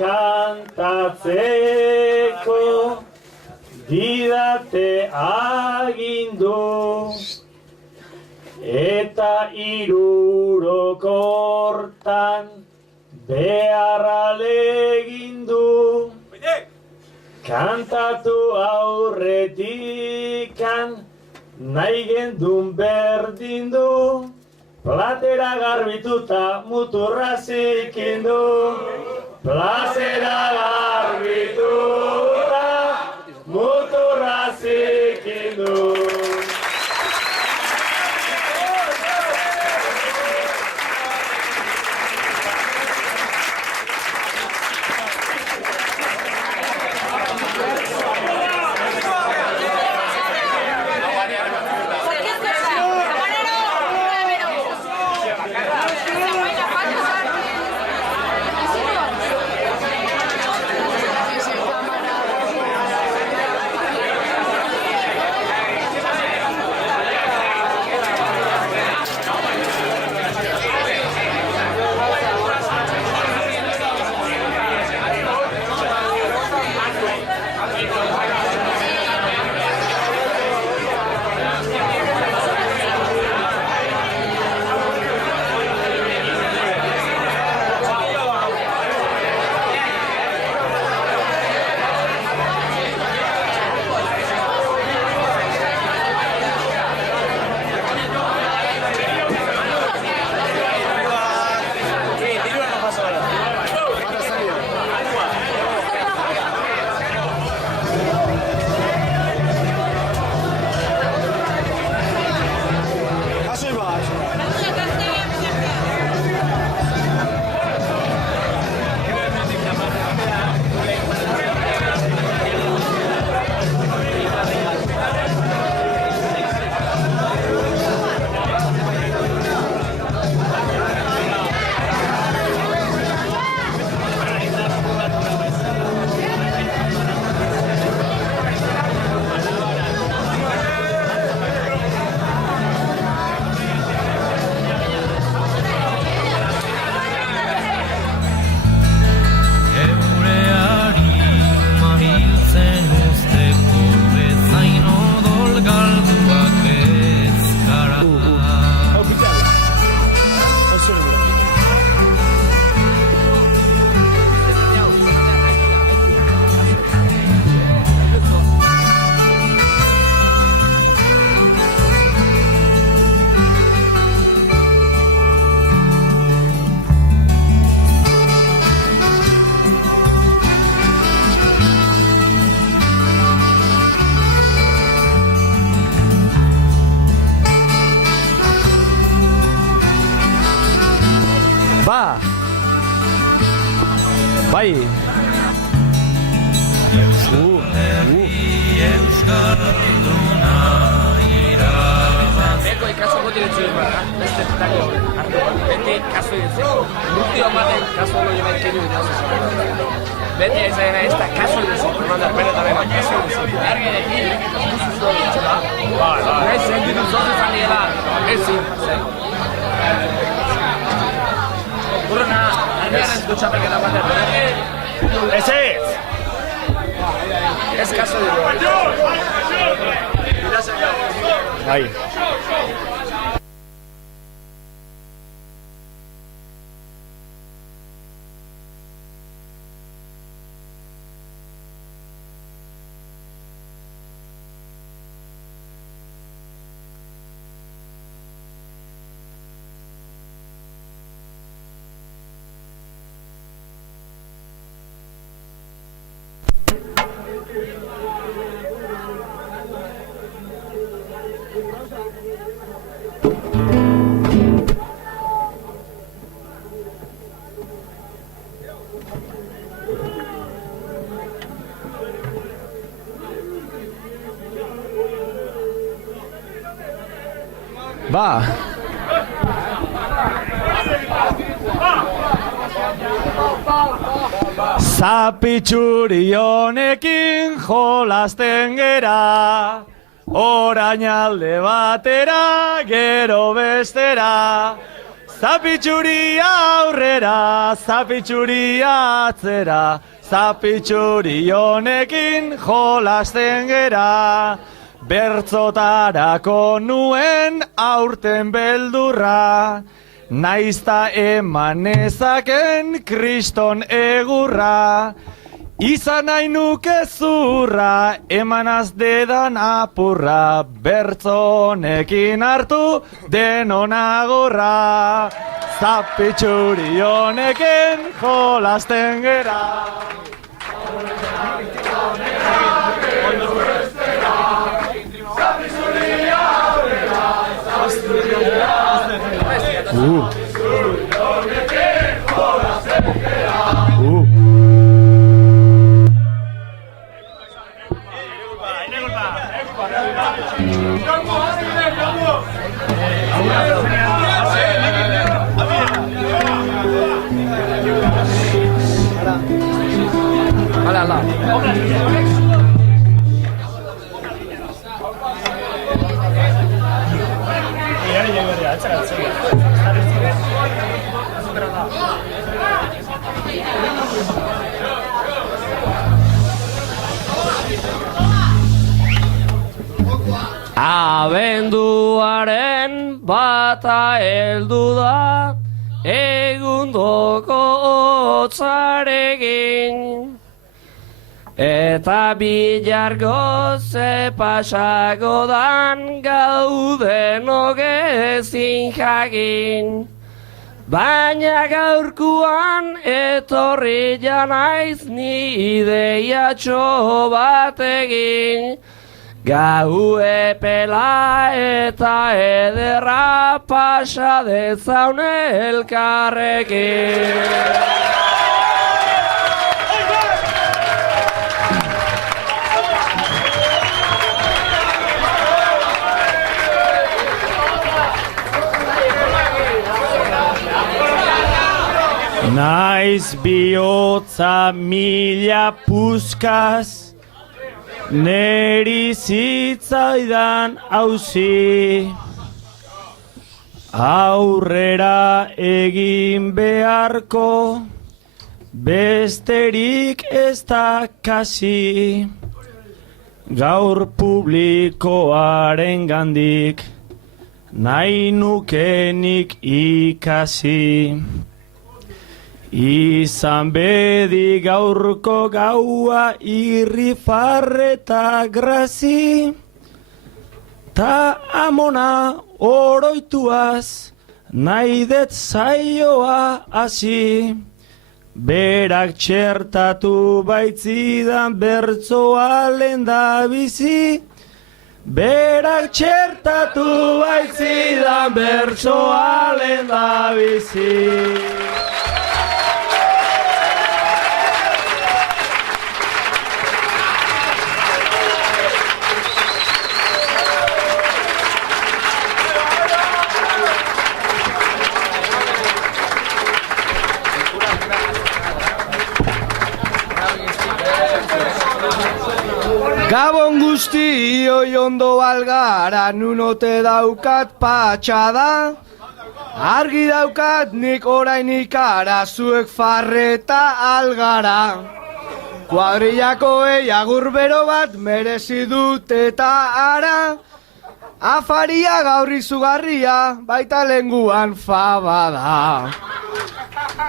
kantatzeko didate agindu eta hirurokortan beharra legindu kantatu aurretikan nahi gendun berdin du platera garbituta muturra zikindu platera garbituta muturra zikindu. Bai. Beko ikasoko diretzuen bada, beste tako hartu beti kaso diretzeko. Urtio ematen kaso hori betkenu diretzeko. Beti ezagena ez da kaso diretzeko, manda pereta bena kaso diretzeko. Ergenekin, guztu diretzela. Nahi sentitu zote zaniela, ezin, zen. Urrena, argiaren dutxapeketa batean. Ez ez! Ez kaso diretzeko. Bai. Ba. Zapitxuri honekin jolasten gera, orain alde batera, gero bestera. Zapitxuri aurrera, zapitxuri atzera, zapitxuri honekin jolasten gera. Bertzotarako nuen aurten beldurra, naizta eman ezaken kriston egurra. Izan nahi nuke zurra, emanaz dedan apurra, bertzonekin hartu denon agurra. Zapitxuri honekin jolasten gera. Hala. Abenduaren bata heldu da, egundoko hotzarekin. Eta bilargo ze pasako dan gaudenok ezin jakin. Baina gaurkuan etorri janaiz ni ideiatxo batekin. Gau epela eta ederra pasa dezaun elkarrekin. Naiz bihotza mila puskaz, neri zitzaidan auzi. Aurrera egin beharko, besterik ez da kasi. Gaur publikoaren gandik, nahi nukenik ikasi. Izan bedi gaurko gaua irrifarreta grazi, ta amona oroituaz nahi det zaioa hasi. Berak txertatu baitzidan bertzoa lenda bizi, berak txertatu baitzidan bertzoa lenda bizi. Gabon guztioi ondo algara, nunote daukat patxada. Argi daukat nik orain ikara, zuek farreta algara. Kuadrillakoei agur bero bat merezi dut eta ara. Afaria gaur izugarria, baita lenguan fabada.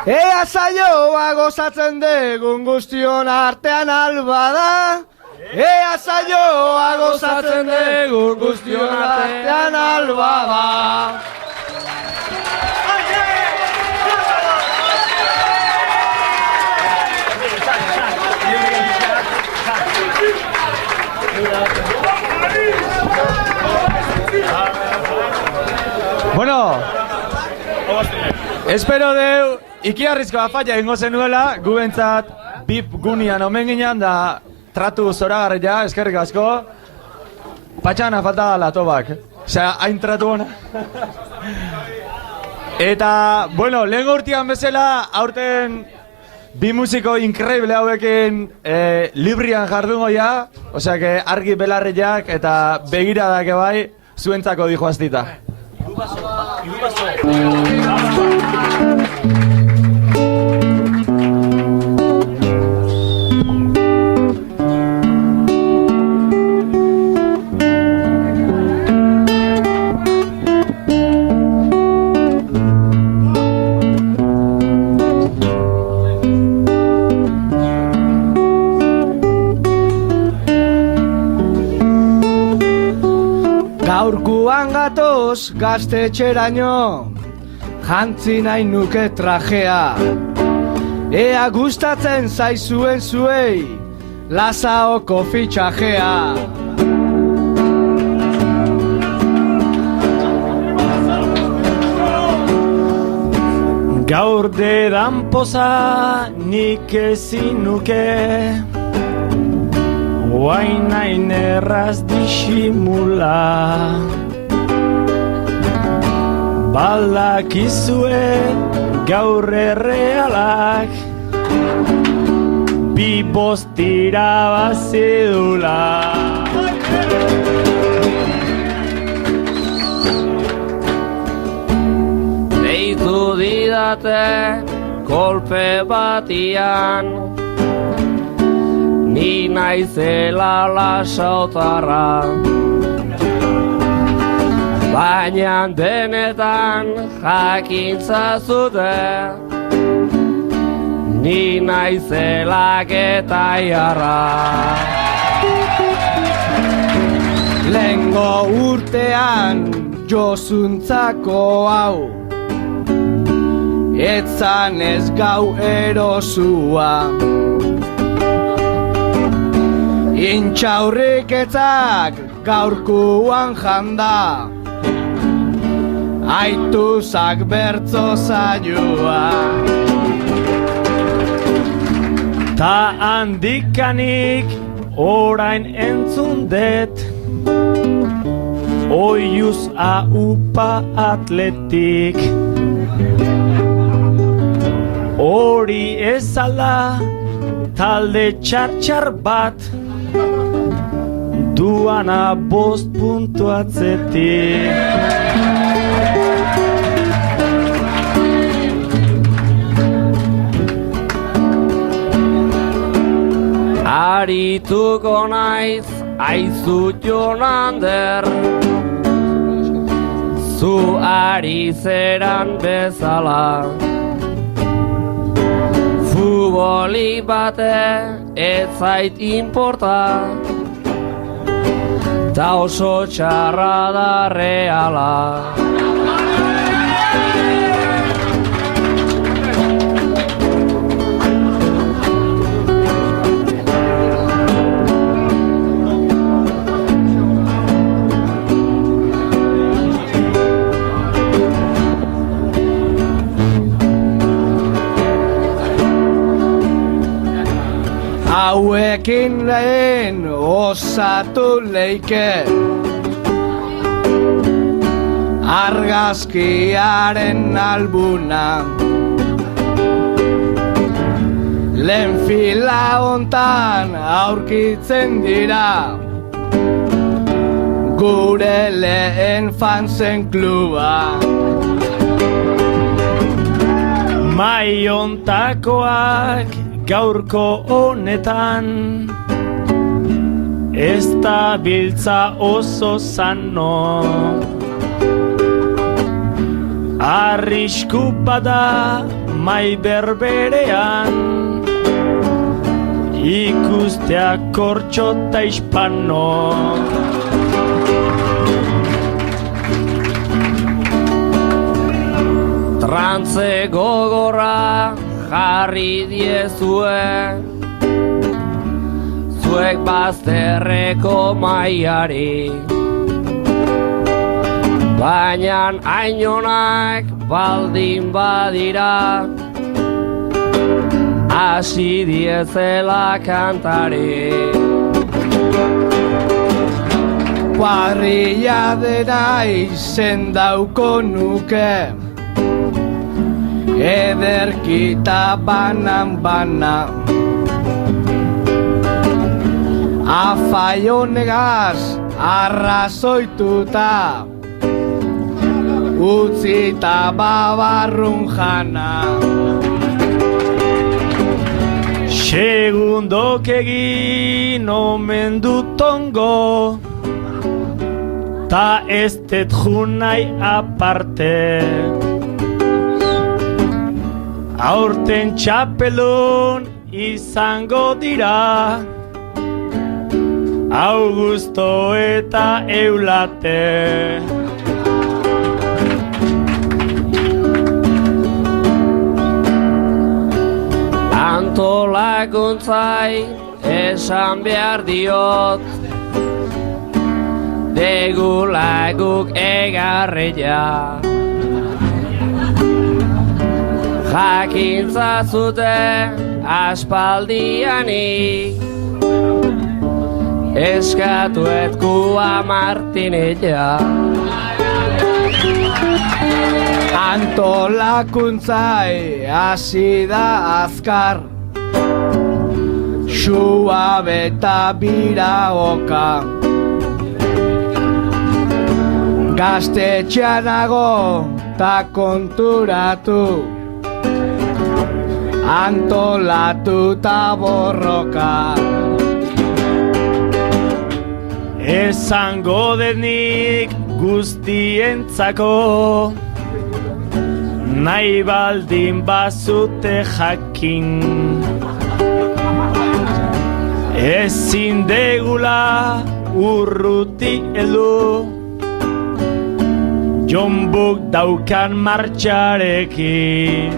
Ea saioa gozatzen degun guztion artean albada. Ea saioa gozatzen dugu guztion artean albada. Bueno, espero deu ikiarrizko afaia ingo zenuela, gu bentzat bip gunian omen ginen da tratu zoragarria, eskerrik asko. Patxana falta da tobak. Osea, hain tratu hona. Eta, bueno, lehen urtean bezala, aurten bi musiko increíble hauekin librian jardungo ja. Osea, que argi belarriak eta begiradak bai zuentzako dijoaztita. Gaurkoan gatoz gaztetxeraino, jantzi nahi nuke trajea. Ea gustatzen zaizuen zuei, Lasaoko fitxajea. Gaur dedan poza nik ezin nuke, guain hain erraz disimula. Baldakizue gaur errealak, bi bost irabazidula. Deitu didate kolpe batian, ni naizela lasautarra. Baina denetan jakintza zute, ni naizela getaiarra. Lehengo urtean Josuntzako hau, etzan ez gau erosua. Intxaurriketzak gaurkuan janda, aituzak bertzo zailua. Ta handikanik orain entzun det, oiuz aupa atletik. Hori ezala talde txar bat, duana 5 puntu atzetik. Arituko naiz, aizu Jon Ander, zu ari zeran bezala. Futboli bate ez zait inporta, ta oso txarra da reala. Hauekin lehen osatu leike, argazkiaren albuna. Lehen fila hontan aurkitzen dira, gure lehen fansen kluba. Mai hontakoak gaurko honetan, ez da biltza oso zano. Arrisku bada mai berberean, ikustea kortxo ta hispano. Trantze gogorra jarri diezue, zuek bazterreko maiari. Baina ainonak baldin badira, hasi diezela kantari. Kuadrilla dena izen dauko nuke, ederkita banan-bana. Afaionegaz arrazoituta, utzi ta babarrun jana. Segundok egin omen dut ongo, ta ez det junai aparte. Aurten txapelun izango dira, Augusto eta Eulate. Antolakuntzai esan behar diot, degulaguk egarria. Jakintza zute aspaldianik, eskatuet kua Martinella. Antolakuntzai hasi da azkar, sua beta bira oka. Gaztetxeanago ta konturatu, antolatu ta borroka. Esango denik guztientzako, nahi baldin bazute jakin. Ezin degula urruti heldu, Jonbuk daukan martxarekin.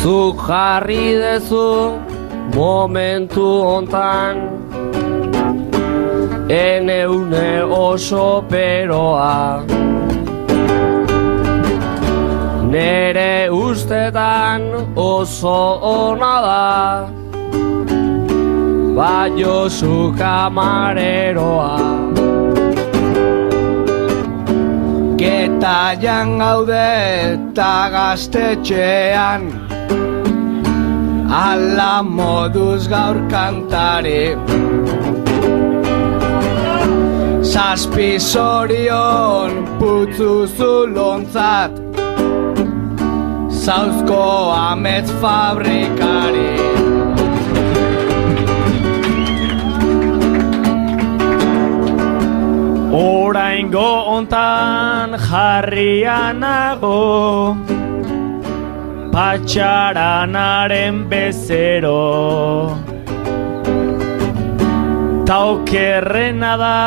Zuk jarri dezu momentu hontan, eneune oso beroa. Nere ustetan oso ona da, baino zu kamareroa. Getaian gaude eta gaztetxean, ala moduz gaur kantari. Zazpi zorion putzu zulontzat, zauzko amets fabrikari. Oraingo ontan jarrianago, patxaranaren bezero. Ta okerrena da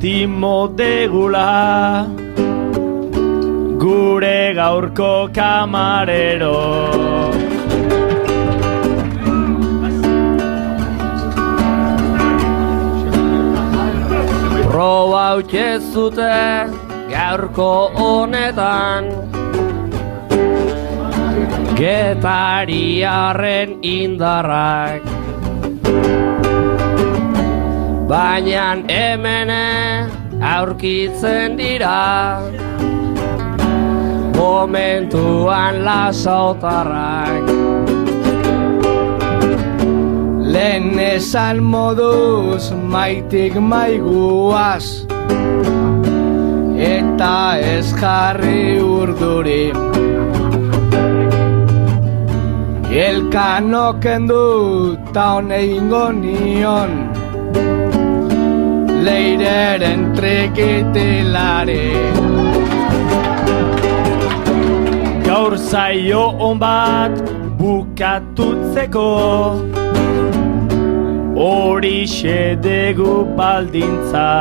timo degula, gure gaurko kamarero. Proba utxezute gaurko honetan, getariarren indarrak. Baina hemene aurkitzen dira, momentuan lasautarrak. Lehen esan moduz maitik maiguaz, eta ez jarri urduri. Elkanok endu ta honeingo nion, leireren trikitilari. Gaur zaio on bat bukatutzeko, horixe degu baldintza.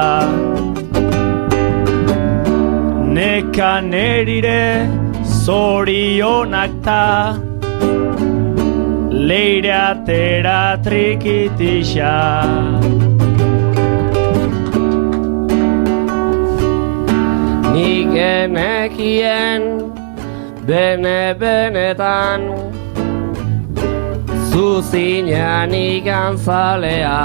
Neka nerire zorionak ta, leire atera trikitixa. Nik genekien bene-benetan, zuzinean ikantzalea.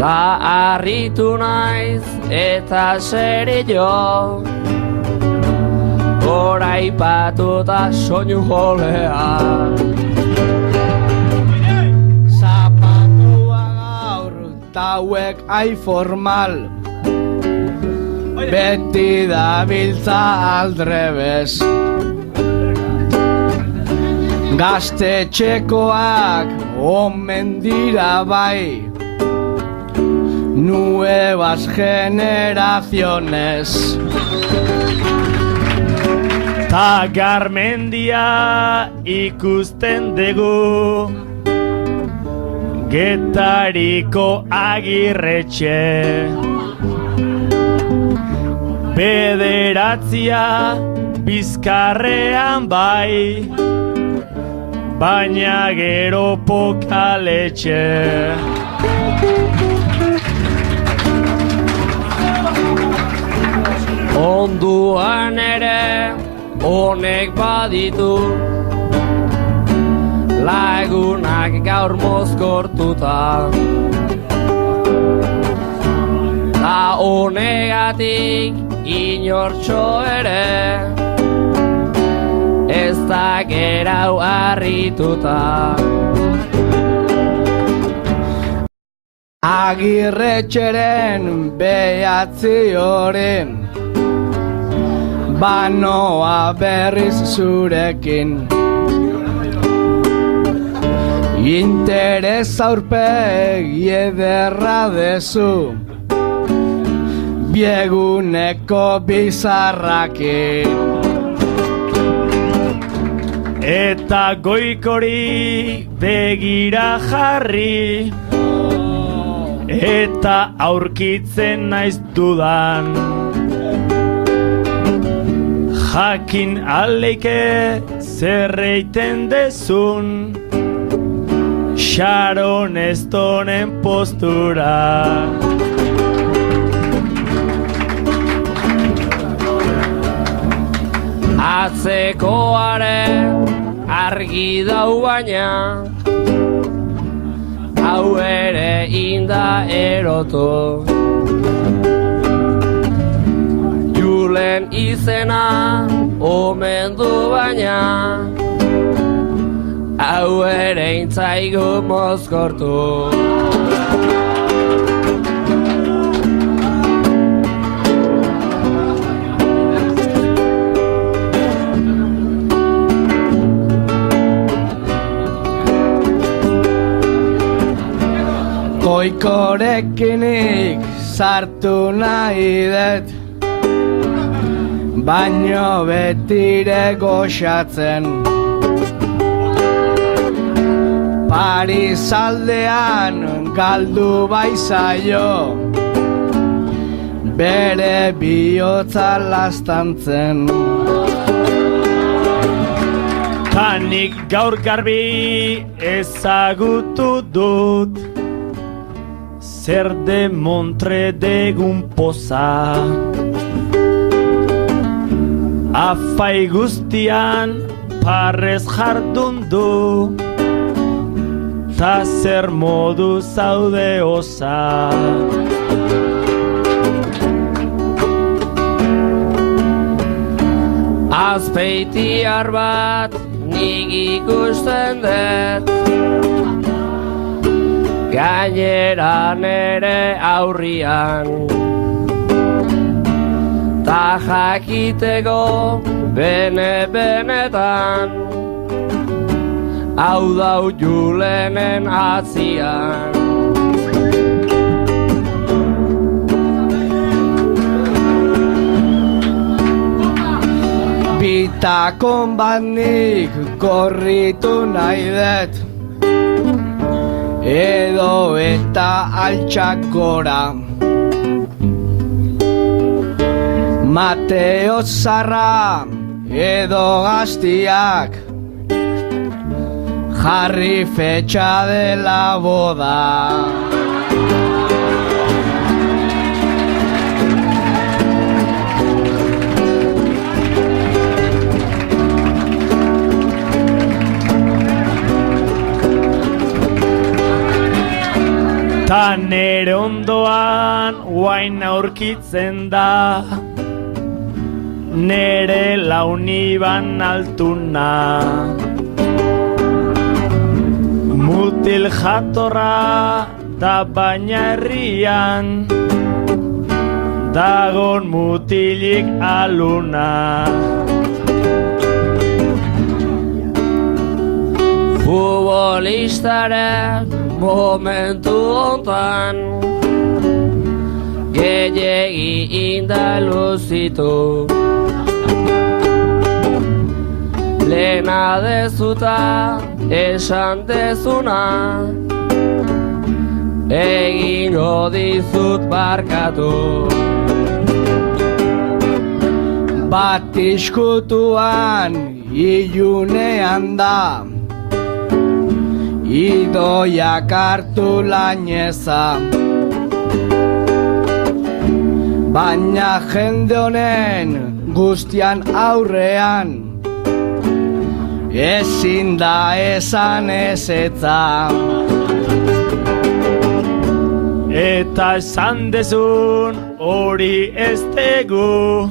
Ta harritu naiz eta serio, oraipatu ta soinu jolea. ta hauek formal. Beti dabiltza aldrebez. Gaztetxekoak omen dira bai, nuevas generaciones. Ta Garmendia ikusten dugu, Getariko Agirretxe. Bederatzia Bizkarrean bai, baina gero pokaletxe. Onduan ere honek baditu, lagunak gaur mozkortuta. Ta honegatik inortxo ere ez da gerau harrituta. Agirretxeren behatzi hori, banoa berriz zurekin. Interes aurpegi ederra dezu, bieguneko bizarrakin. Eta goikori begira jarri, eta aurkitzen naiz dudan. Jakin aleike zerreiten dezun, Sharon Stonen postura. Atzekoare argi dau baina, hau ere inda erotu. Julen izena omen du baina, hau ere intzaigu mozkortu. Goikorekinik sartu nahi dut, baino betire goxatzen. Paris aldean galdu baizaio, bere bihotza lastantzen. Tanik gaur garbi ezagutu dut, zer demontre degun poza. Afai guztian parrez jardun du, ta zer modu zaude osa. Azpeitiar bat nik ikusten dut, gainera nere aurrian. Ta jakiteko bene-benetan, hau dau Julenen atzian. Bitakon bat nik korritu nahi dut, edo eta altxak gora. Mateo Zarra edo gaztiak, jarri fecha de la boda. Ta nere ondoan guain aurkitzen da, nere launiban altuna. Mutil jatorra da baina herrian dagon mutilik aluna. Futbolistaren momentu hontan gehiegi indar luzitu. Lehena dezuta esan dezuna egingo dizut barkatu. Bat iskutuan ilunean da idoiak hartu laineza. Baina jende honen guztian aurrean ezin da esan ezetza. Eta esan dezun hori ez tegu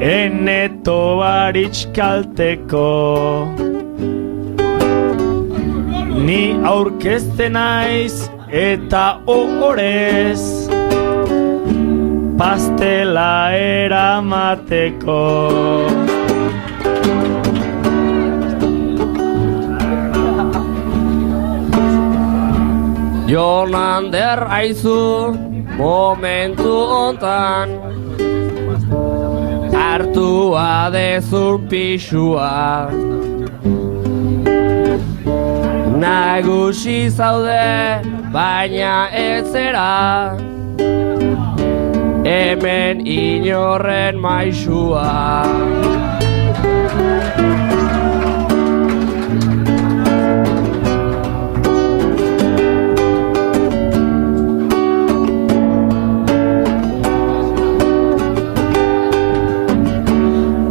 Eneto baritz kalteko. Ni aurkezten naiz eta ohorez pastela eramateko. Jon Ander aizu momentu hontan hartua dezun pisua. Nagusi zaude baina ez zera hemen inorren maisua.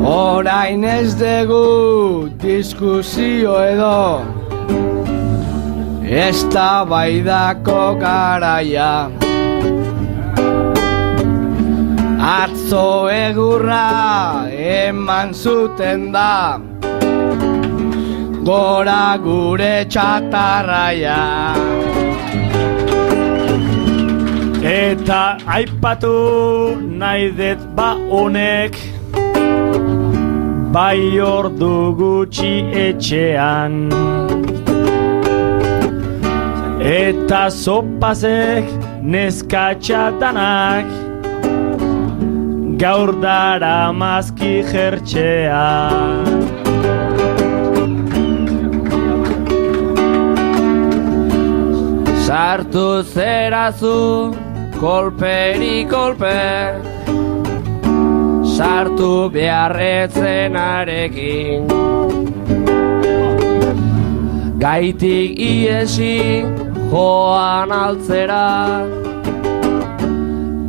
Orain ez dugu diskusio edo eztabaidako garaia. Atzo egurra eman zuten da gora gure txatarraia. Eta aipatu nahi dut ba honek bai ordu gutxi etxean. Eta sopasek neskatxatanak gaur dara mazki jertxea. Sartu zerazu kolperi kolpe sartu beharretzenarekin. Gaitik iesi joan altzera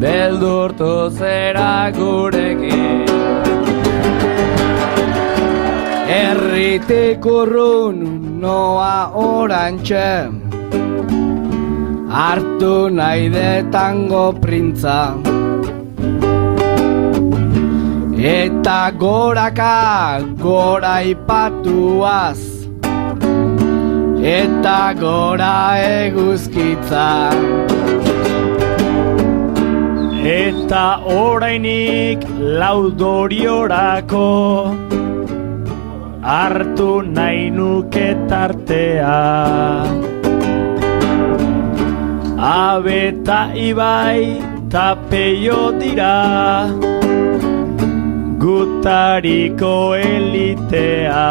beldurtu zera gurekin. Herritik urrun noa orantxe hartu nahi detango printza. Eta goraka gora ipatuaz eta gora eguzkitza. Eta orainik laudoriorako hartu nahi nuke tartea. Abeta Ibai ta Peio dira gutariko elitea.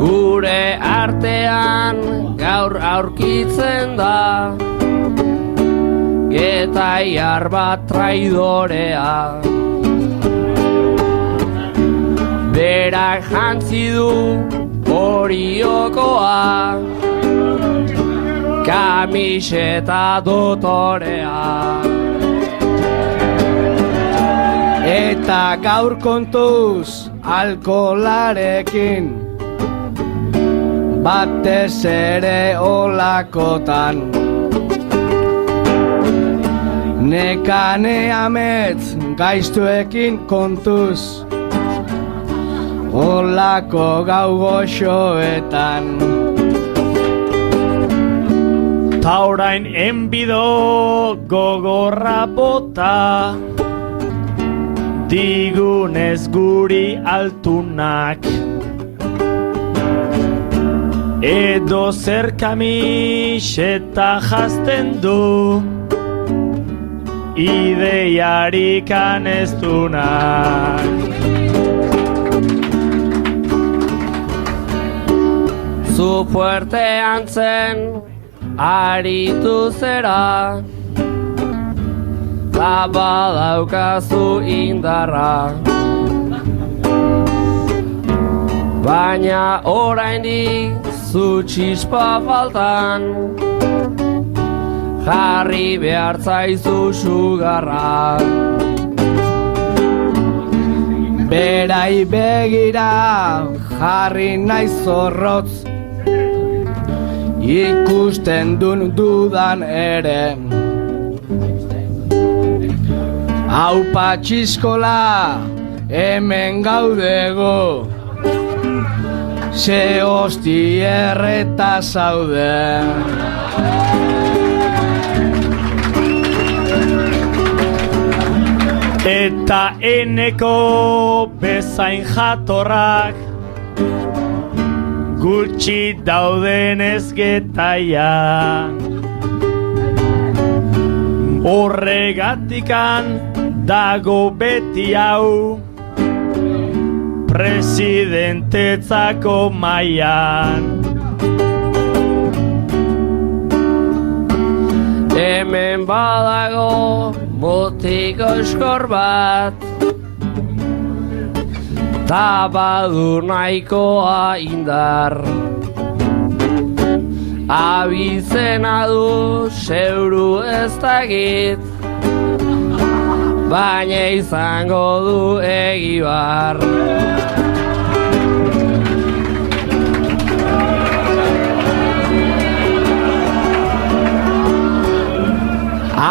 Gure artean gaur aurkitzen da getaiar bat traidorea. Berak jantzi du oriokoa kamiseta dotorea. Eta gaur kontuz alkolarekin batez ere olakotan. Nekane amets gaiztuekin kontuz olako gau goxoetan. Ta orain enbido gogorra bota, digunez guri altunak. Edo zer kamiseta jazten du, ideiarik aneztunak. Zu fuertean zen aritu zera, ta badaukazu indarra. Baina oraindik zu txispa faltan, jarri behar zaizu sugarra. Berai begira jarri naiz zorrotz, ikusten dudan ere. Aupa txiskola, hemen gaudego, ze hosti erreta zaude. Eta eneko bezain jatorrak, gutxi dauden ezgetaia. Horregatikan dago beti hau, presidentetzako mailan. Hemen badago motiko eskor bat, ta badu nahikoa indar. Abizena du seuru ez dakit, baina izango du Egibar.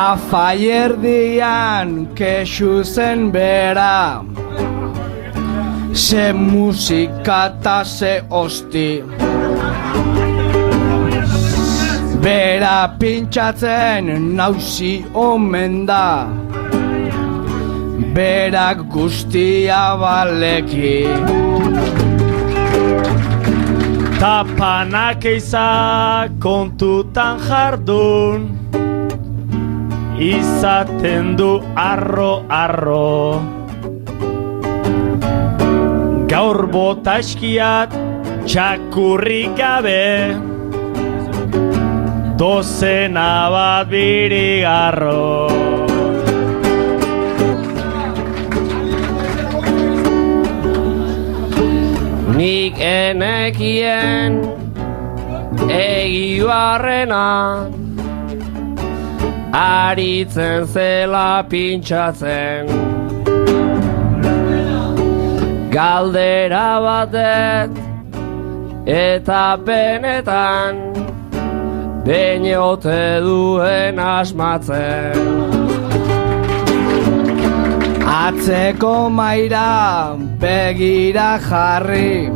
Afaierdian kexu zen bera, ze musika ta ze hosti. Bera pintxatzen nauzi omen da, berak guztia baleki. Tapanak eiza kontutan jardun, izaten du arro. Gaur bota eskiat txakurrik gabe, dozena bat birigarro. Nik enekien Egibarrena, aritzen zela pintxatzen. Galdera batet eta benetan, behin ote duen asmatzen. Atzeko maira begira jarri,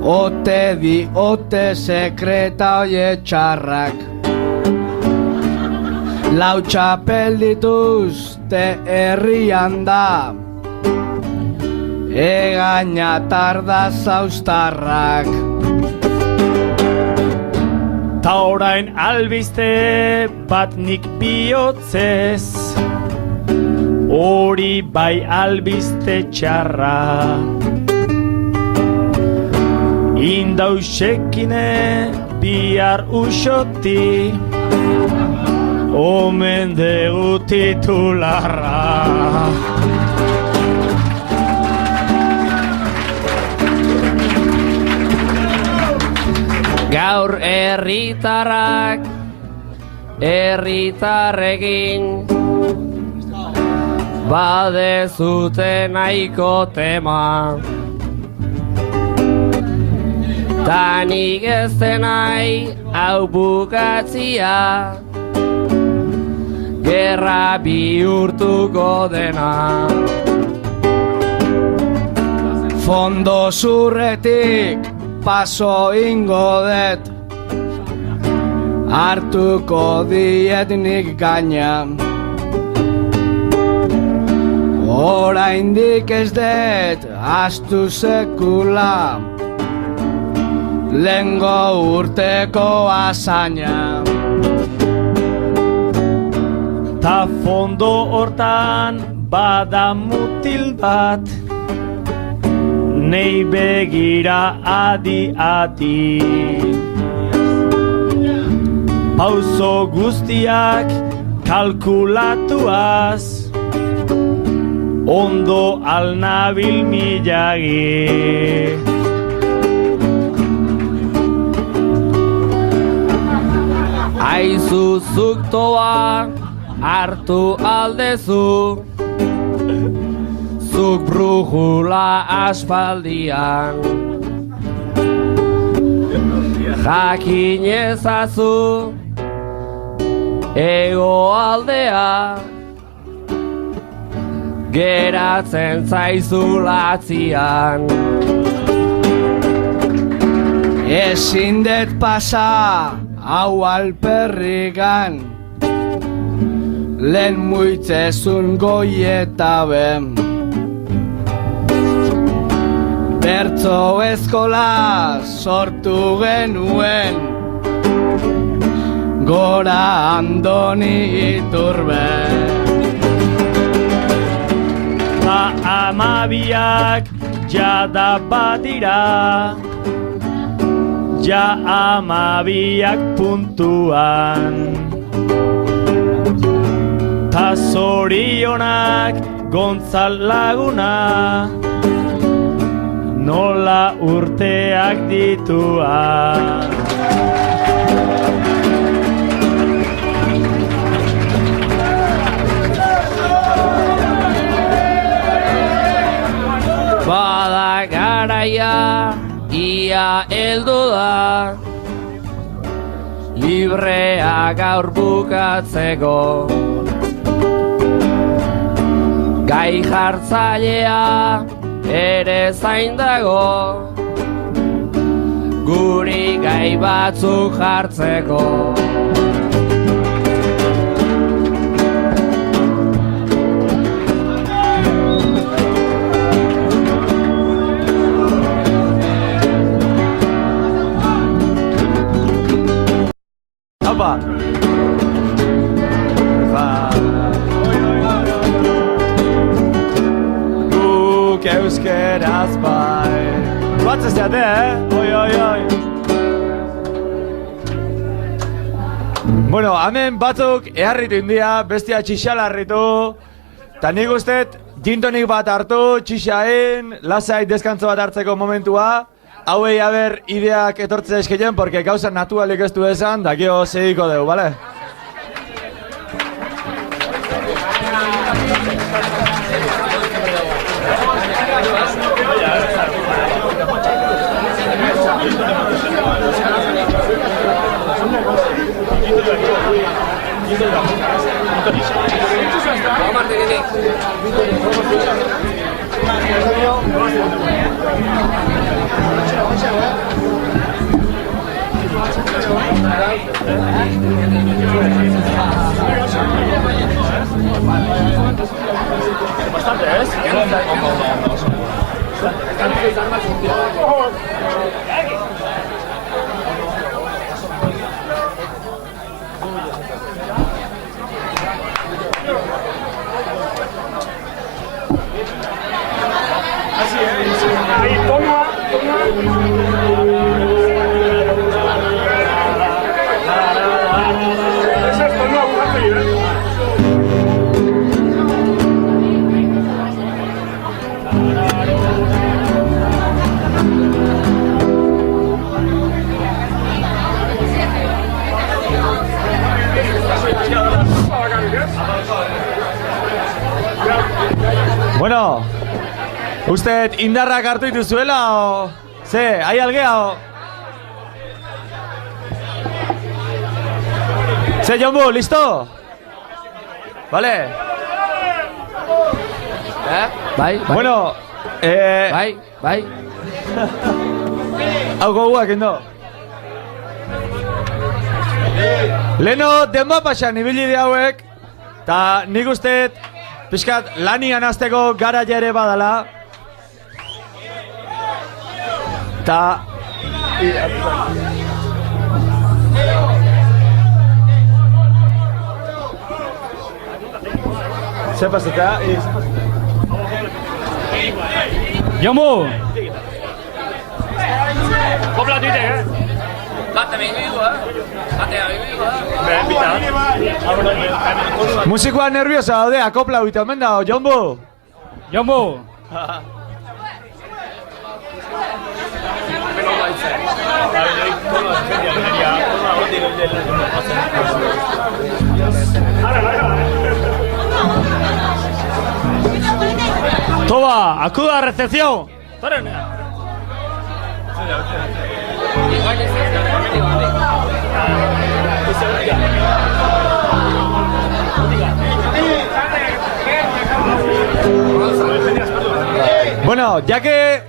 ote di ote sekreta oie txarrak. Lau txapel dituzte herrian da, egaina tarda zaustarrak. Ta orain albiste bat nik bihotzez, hori bai albiste txarra. Indausekine bihar usoti, omen dugu titularra. Gaur herritarrak herritarrekin badezute nahiko tema. Ta nik ez nahi hau bukatzia, gerra bihurtuko dena. Fondo zurretik paso ingo det, hartuko diet nik gaina. Oraindik ez det astu sekula, lehengo urteko azaina. Ta fondo hortan bada mutil bat, nei begira adi-adi. Pauso guztiak kalkulatuaz, ondo alnabil milagi. Aizu zuktoa hartu aldezu, zuk brujula aspaldian. Jakin ezazu ego aldea, geratzen zaizu latzian. Ezin det pasa hau alperrikan, lehen muitzezun goieta ben. Bertso eskola sortu genuen, gora Andoni Iturbe. Ta amabiak jada badira, ja amabiak puntuan. Ta zorionak Gontzal laguna, nola urteak dituan. Bada garaia, ia heldu da, librea gaur bukatzeko. Gai jartzailea ere zain dago, guri gai batzuk jartzeko. Haupa! Guk euskeraz bai. Batzez jate, oi, oi, oi. Bueno, hemen batzuk eharritu india, bestia txixala harritu. Ta nik usteet, gintonik bat hartu, txixain, lasai deskantzo bat hartzeko momentua. Hauei haber ideak etortzea eskelen, porque gauza naturalik ez du esan, da gio segiko dugu, bale? Bastante, ¿ves? Así es. Ahí, toma. Bueno, usted indarrak hartu dituzuela o... Ze, hai algea o... Ze, Jombu, listo? Vale? Bai? Bueno, Bai. Hau goguak endo. Leno denba pasan ibili di hauek, eta nik usteet pixkat lanian azteko garaia ere badala. Ta... Zer pasata? Jombo! Kopla tuitek, Bate behigu, Batea behigu, Musikoa nerviosa daude, akopla huita omen dago, Jombo! Jombo! Toba, acuda a recepción. Bueno, ya que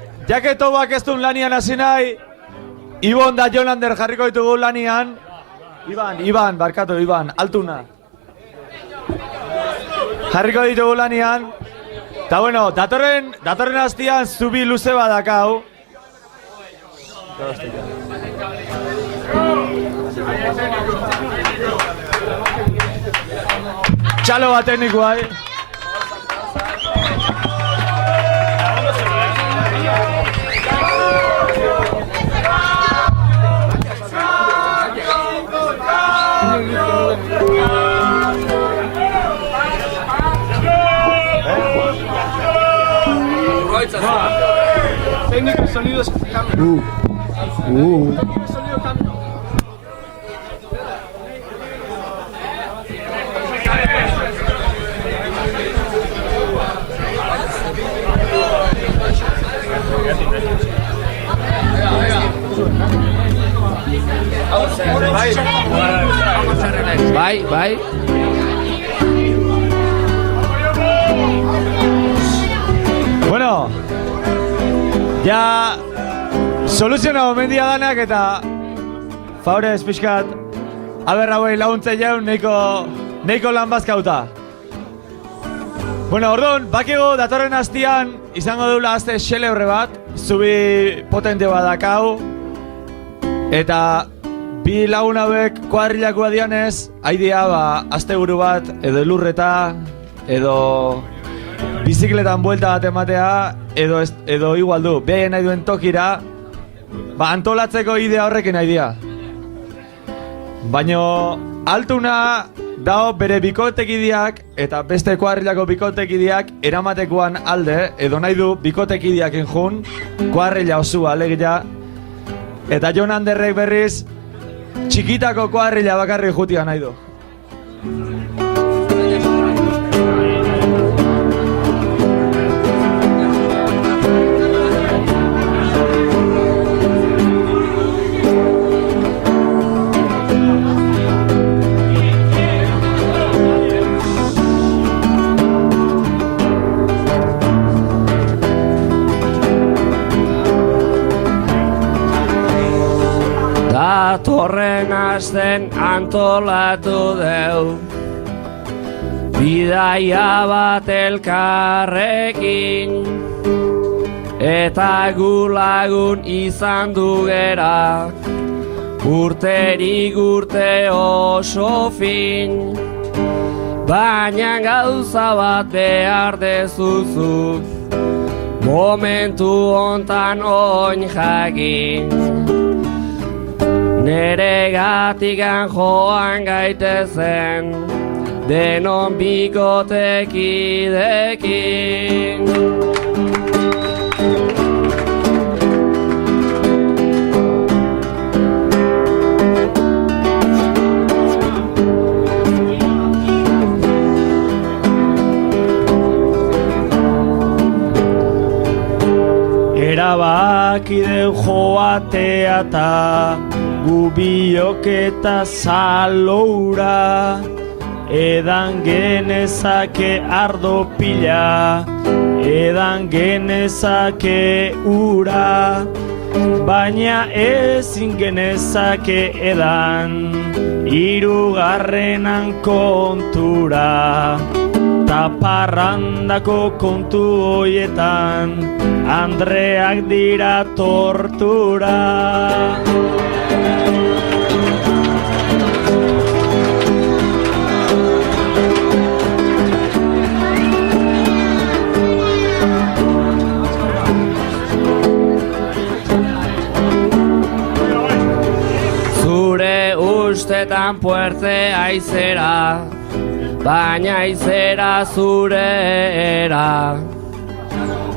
Tobak ez duen lanian hasi nahi, Ibon da Jolander jarriko ditugu lanian. Iban, barkatu, Iban, altuna. Jarriko ditugu lanian. Ta bueno, datorren hastian zubi luze badakau. Txalo bat teknikoa, Técnico de sonidos cambio. Sonido cambio. Bai. Bueno, ja soluzionau mendia danak eta favorez pixkat aber hauei laguntze jaun neiko lan bazkauta. Bueno, orduan, bakigu datorren hastian izango dula aste xelebre bat, zubi potente badakau, eta bi lagun hauek kuadrilako dianez, haidia asteburu bat edo lurreta, edo bizikletan buelta bat ematea, edo igual du, behien nahi duen tokira, antolatzeko idea horrekin nahi dia. Baina altuna dao bere bikotekideak eta beste kuadrilako bikotekideak eramatekoan alde, edo nahi du bikotekideak enjun, kuadrila osua alegia, eta Jon Anderrek berriz txikitako kuadrila bakarri jutia nahi du. Datorren asten antolatu deu bidaia bat elkarrekin, eta gu lagun izan du gera urterik urte oso fin, baina gauza bat behar dezuzu momentu hontan oin jakin. Nere gatikan joan gaitezen denon bikotekidekin. Erabaki deu joatea ta gu biok eta zaloura, edan genezake ardo pila, edan genezake ura, baina ezin genezake edan hirugarrenan kontura. Taparrandako kontu hoietan Andreak dira tortura. Zure ustetan puerte aizera, baina aizera zure era.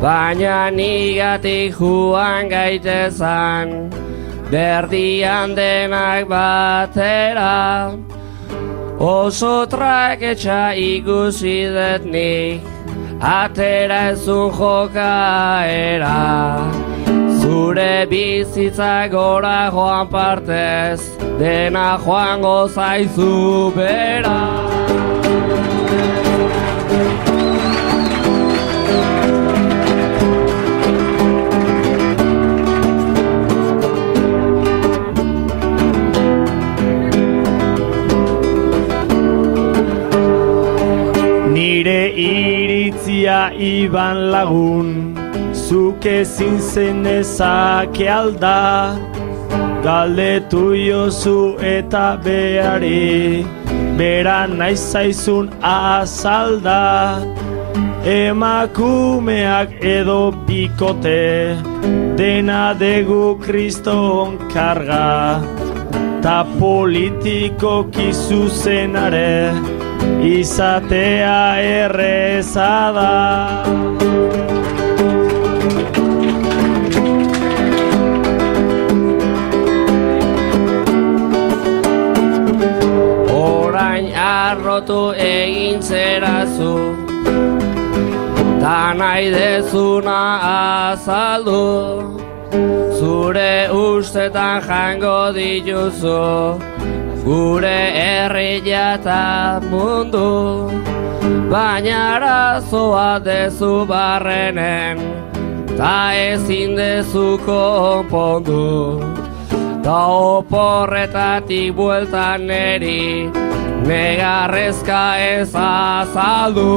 Baina nigatik joan gaitezan, berdian denak batera. Oso traketxa ikusi dut nik, atera ezun jokaera. Zure bizitza gora joan partez, dena joango zaizu bera. Nire iritzia Iban lagun, zuk ezin zenezake alda, galdetu jozu eta behari, bera nahi zaizun azalda. Emakumeak edo bikote, dena degu kriston karga, ta politikoki zuzenare, izatea erreza da. Orain arrotu egin zerazu, da nahi dezuna azaldu. Zure ustetan jango dituzu, gure herria eta mundu. Baina arazoa dezu barrenen, ta ezin dezu konpondu. Ta oporretatik bueltan neri, negarrezka ez azaldu.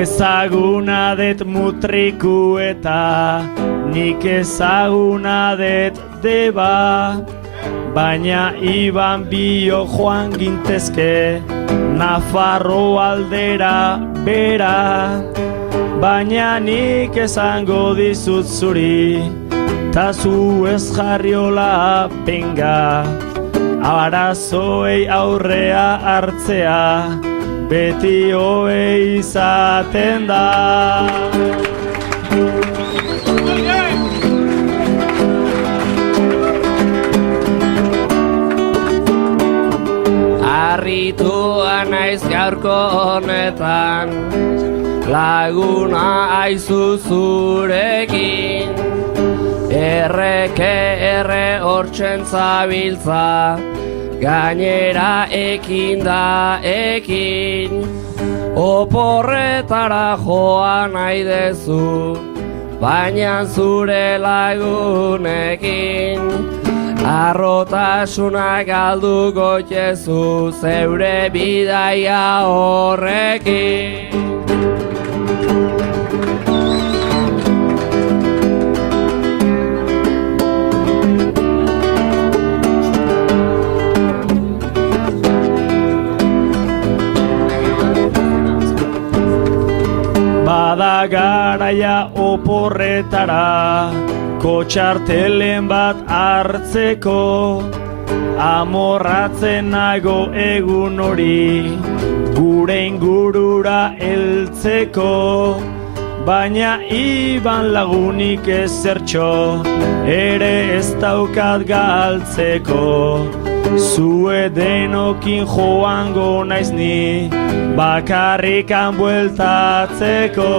Ezaguna det mutriku eta nik ezaguna det deba, baina Iban bio joan gintezke Nafarro aldera bera. Baina nik esango dizut zuri, ta zu ez jarriola benga, arazoei aurrea hartzea, beti hobe izaten da. Harritua naiz gaurko honetan, laguna aizu zurekin. Erre hortzen zabiltza, gainera ekin da ekin. Oporretara joan nahi dezu, baina zure lagunekin. Arrotasuna galdu gotzezu, zeure bidaia horrekin. Bada garaia oporretara, kotxartelen bat hartzeko, amorratzen nago egun hori, gure ingurura heltzeko. Baina Iban lagunik ezertxo, ere ez daukat galtzeko. Zue denokin joango naiz ni, bakarrikan bueltatzeko.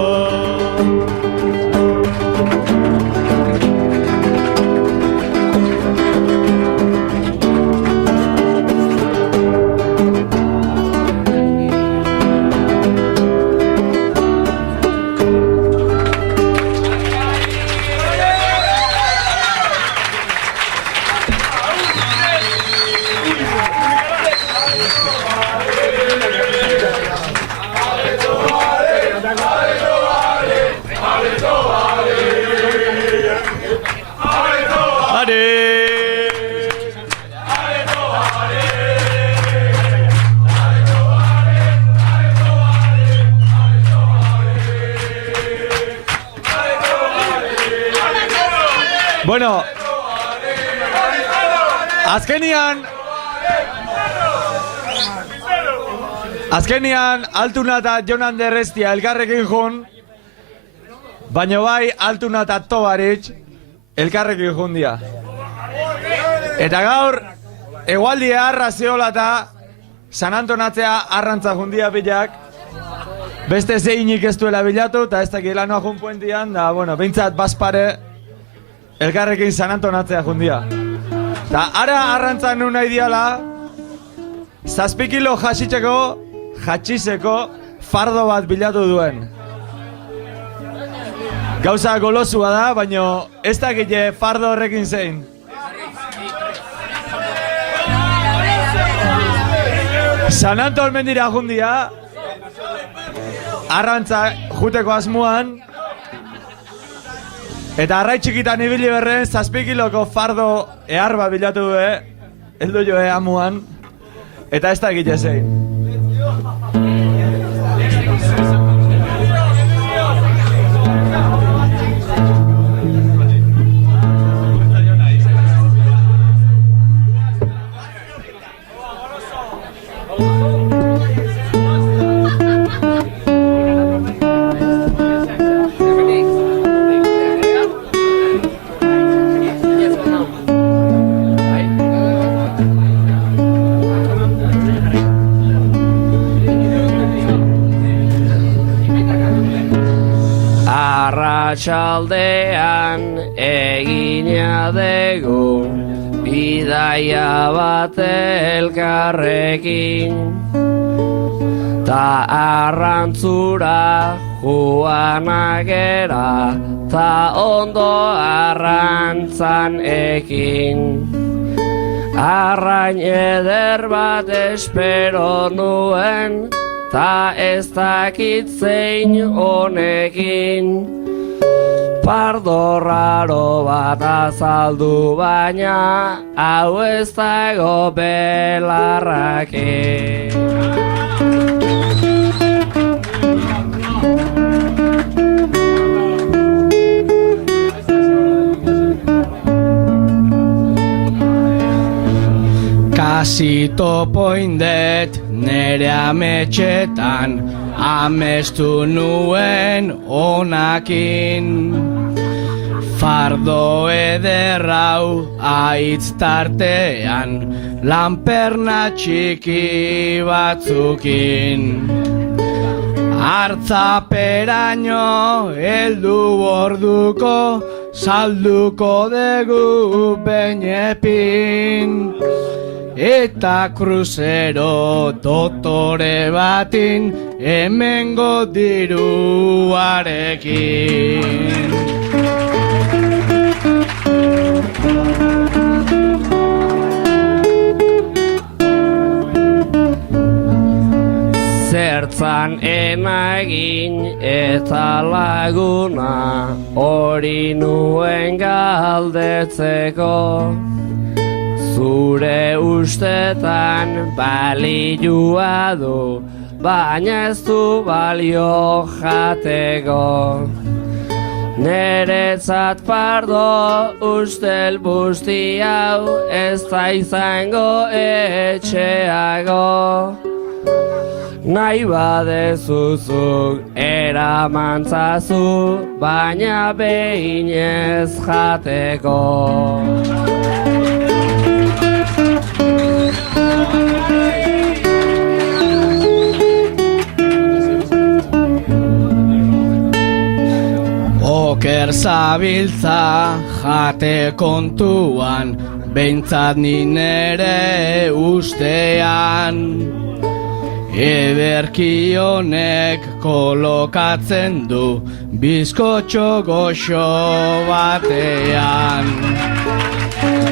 Bueno, azkenian Altuna eta Jonan Derrestia elkarrekin jun, baina bai Altuna eta Tobaritz elkarrekin jun dia. Eta gaur, egualdia arra zehola eta San Antonatzea arrantza jundia bilak, beste zeinik ez duela bilatu eta ez dakila noa jun puentian, da, bueno, bintzat bazpare elkarrekin San Antonatzea jundia. Ta ara arrantzan nu nahi diala, 7 kilo jatxiseko fardo bat bilatu duen. Gauza golosua da, baina ez dakile fardo horrekin zein. San Anton mendira jundia, arrantza juteko asmuan, eta arrai txikitan ibili berren 7 kiloko fardo eharba bilatu du, heldu jo amuan, eta ez da egite zein. Arratsaldean egina dugu bidaia bat elkarrekin, ta arrantzura joanak gera, ta ondo arrantzan ekin. Arrain eder bat espero nuen, ta ez dakit zein honekin. Pardo raro bat azaldu baina, hau ez dago belarrakin. Kasi topoindet nere ametxetan, amestu nuen onakin. Fardo ederrau aitz tartean, lanperna txiki batzukin. Hartzaperaino heldu orduko, salduko dugu peinepin. Eta kruzero dotore batin, hemengo diruarekin. Zertzan enagin eta laguna, hori nuen galdetzeko. Zure ustetan balioa du, baina ez du balio jateko. Neretzat pardo ustel busti hau, ez da izango etxeago. Nahi badezuzuk eramantzazu, baina behin ez jateko. gabiltza jate kontuan, behintzat ni nere ustean. Ederki honek kolokatzen du bizkotxo goxo batean.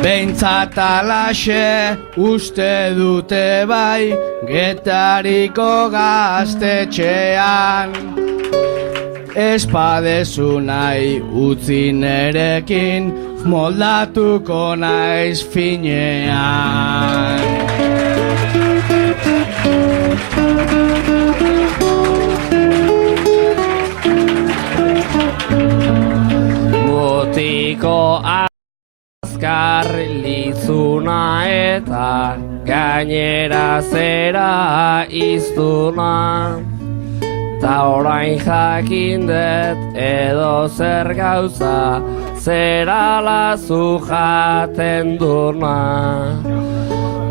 Behintzat alaxe uste dute bai Getariko gaztetxean. Ez badezu nahi utzi nerekin moldatuko naiz finean. Mutiko azkar lizuna eta gainera zera iztuna. Ta orain jakin dut edo zer gauza zerala zu jaten duna.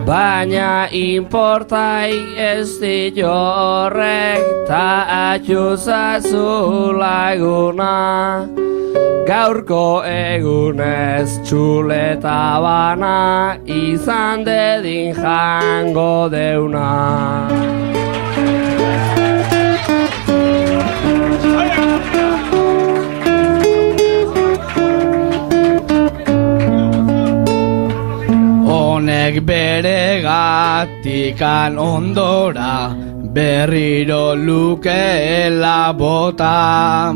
Baina inportai ez dio horrek ta atxuzazu laguna. Gaurko egunez txuleta bana izan dedin jango deuna. Honek bere gatikan ondora berriro lukeela bota.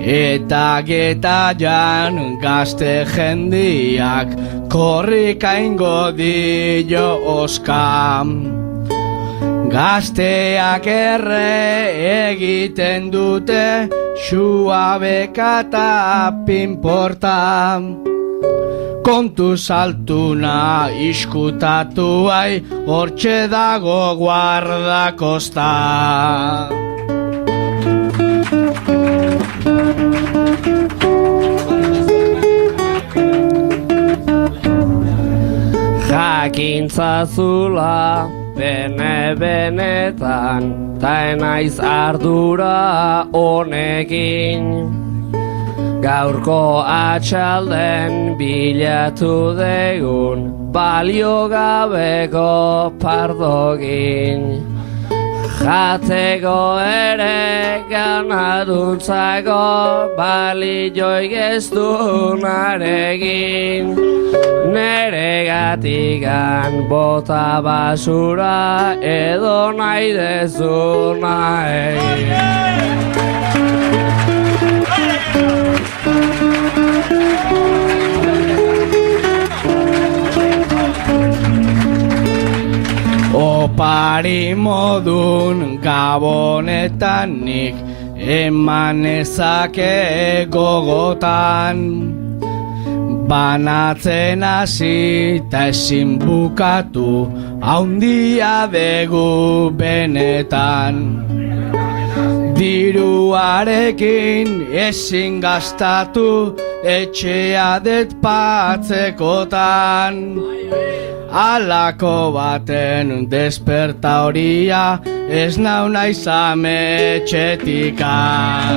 Eta getaian gazte jendiak korrika ingo dio oska. Gazteak erre egiten dute xua bekata pinporta. Kontu saltuna iskutatu ai hortxe dago guardakosta. Jakintzazula bene-benetan ta enaiz ardura honekin. Gaurko atxalden bilatu degun balio gabeko pardogin. Jateko ere ganaduntzako balioik ez dunaregin. Nere gatikan bota basura edo nahi dezuna egin. Opari modun gabonetan nik eman ezake gogotan. Banatzen hasi ta ezin bukatu haundia degu benetan. Diruarekin ezin gastatu etxea detpatzekotan. Alako baten desperta horia ez nau naiz ametxetikan.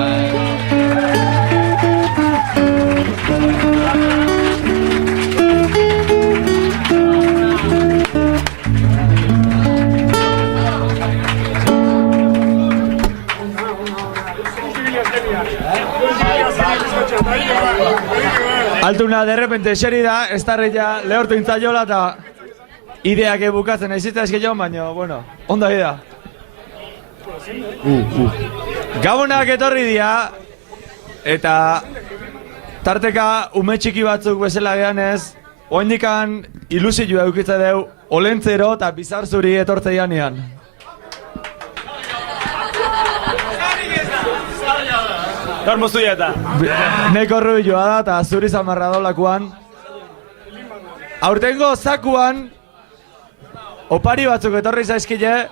Altuna derrepente eseri da, ez tarria lehortu intzaiola eta ideak bukatzen ezita ezkeion, baina, bueno, ondo da. Gabonak etorri dira, eta tarteka ume txiki batzuk bezala geanez, oindikan ilusioa eukitza deu, olentzero eta bizar zuri etortze janean. Dormoztu eta. Neko ruilloa da eta zuri zamarra dolakuan. Aurtengo zakuan, opari batzuk etorri zaizkile,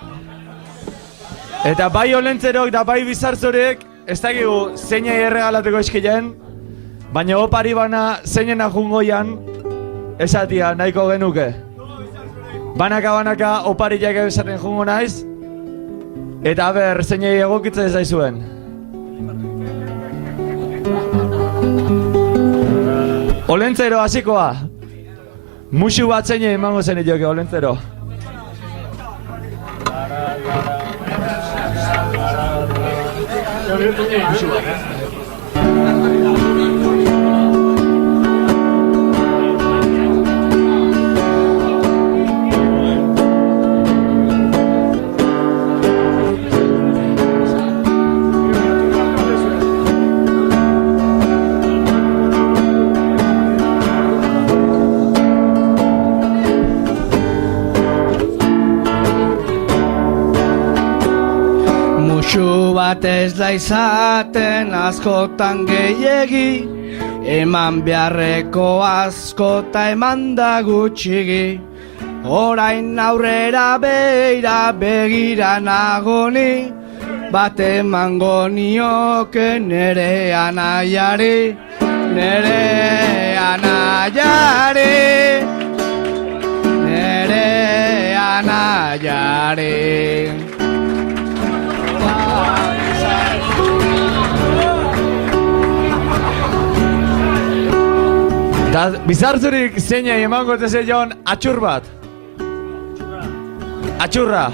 eta bai olentzerok eta bai bizartzorek ez dakigu zeinei erregalateko eskilen, baina opari bana zeinen ajungoian esatia nahiko genuke. Banaka opariak esaten jungo naiz, eta ber zeinei egokitzen zaizuen. Olentzero hasikoa. Musu bat zein emango zen joke Olentzero. Musu bat ez da izaten askotan gehiegi, eman beharreko askota eman da gutxigi. Orain aurrera beira begira nagoni, bat emango nioke nere anaiari, nere anaiari, nere anaiari. Da bizartzurik zeinei emango teze jon atxur bat. Atxurra.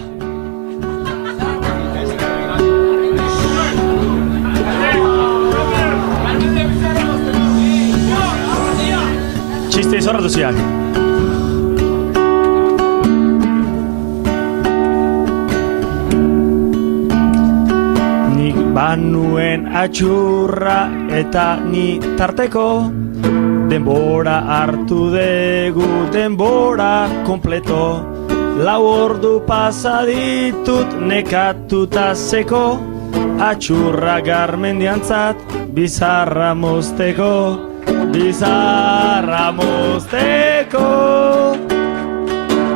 Txiste izorratu ziak. Nik banuen atxurra eta ni tarteko. Denbora hartu dugu, denbora kompleto. 4 ordu pasa ditut nekatuta zeko. Atxurra garmendiantzat, bizarra mozteko. Bizarra mozteko.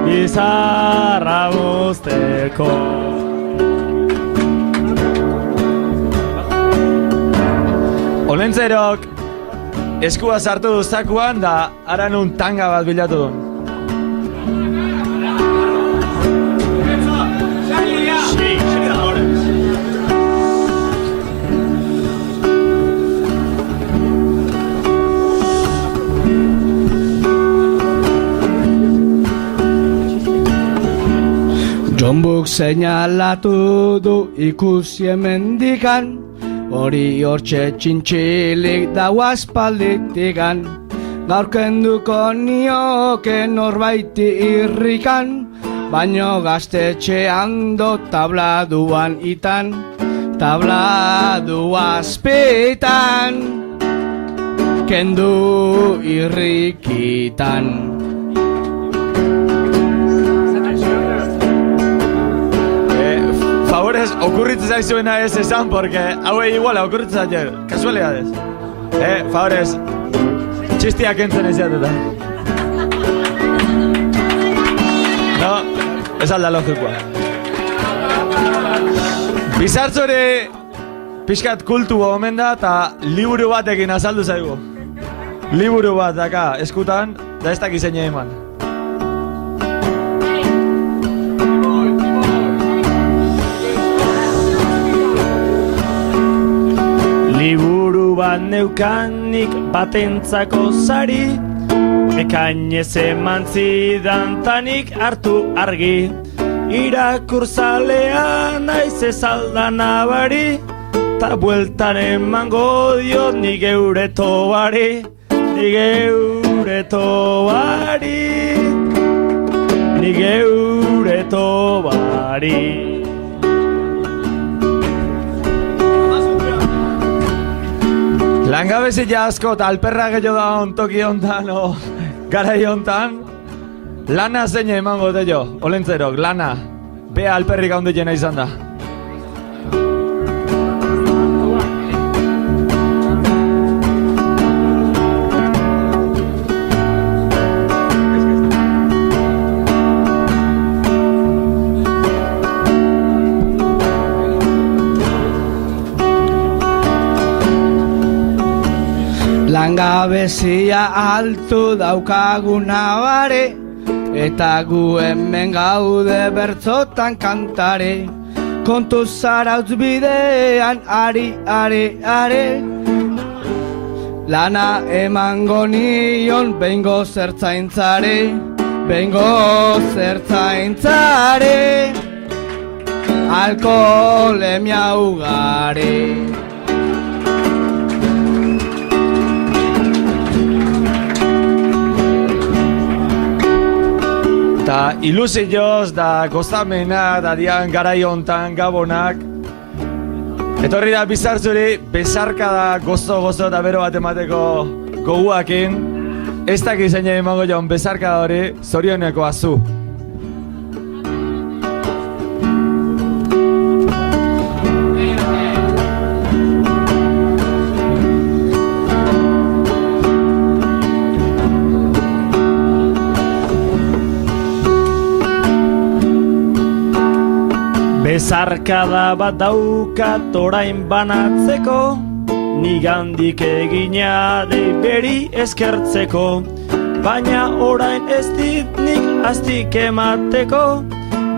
Bizarra mozteko. Olentzerok eskua sartu zakuan da aranun tanga bat bilatu duen. Jonbuk seinalatu du ikusi hemendikan, hori hortxe txintxilik dago aspalditikan. Gaur kenduko nioke norbaiti irrikan, baino gaztetxean do tabladuan itan, tabladu azpitan, kendu irrikitan. Favorez, okurritzen zaizuena ez esan, porque hauei iguala okurritzen zaizu, kasualidades. Favorez, txistiak entzen ez jateta. No, ez alda logikoa. Bizartzore pixkat kultu omen da, eta liburu batekin azaldu zaigu. Liburu bat daka eskutan, da ez dakizein eman. Liburu bat neukanik batentzako zari, ekainez eman zidan tanik hartu argi. Irakurzalea naiz ez alda nabari, ta bueltan emango diot ni geure tobari, ni geure tobari, ni geure tobari. Langabezia asko eta alperra gehiago da ontoki hontan o garai hontan, lana zein emango jo, Olentzerok, lana, bea alperrik handitena izan da. Langabezia altu daukaguna bare, eta gu hemen gaude bertzotan kantare. Kontu zarautz bidean ari. lana emango nion behingo zertzaintzare, alkoholemia ugari. Ta ilusioz da gozamena da dian garai hontan gabonak. Etorri da bizartzuri bezarka da gozo da bero bat emateko goguakin. Ez dakiz zein emango joan bezarka hori zorioneko azu. Bezarkada bat daukat orain banatzeko, nigandik egina dei beri eskertzeko, baina orain ez dit nik aztik emateko,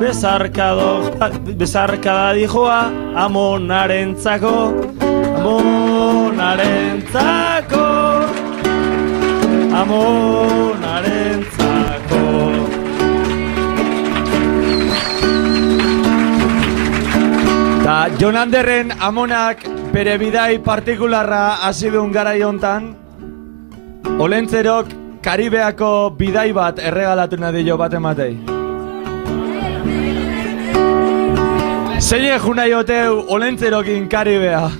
bezarkada dijoa amonarentzako, amonarentzako. Ta Jon Anderren amonak bere bidai partikularra hasi duen garai hontan, Olentzerok Karibeako bidai bat erregalatu nahi dio bat ematei. Zein juna joteu Olentzerokin Karibea?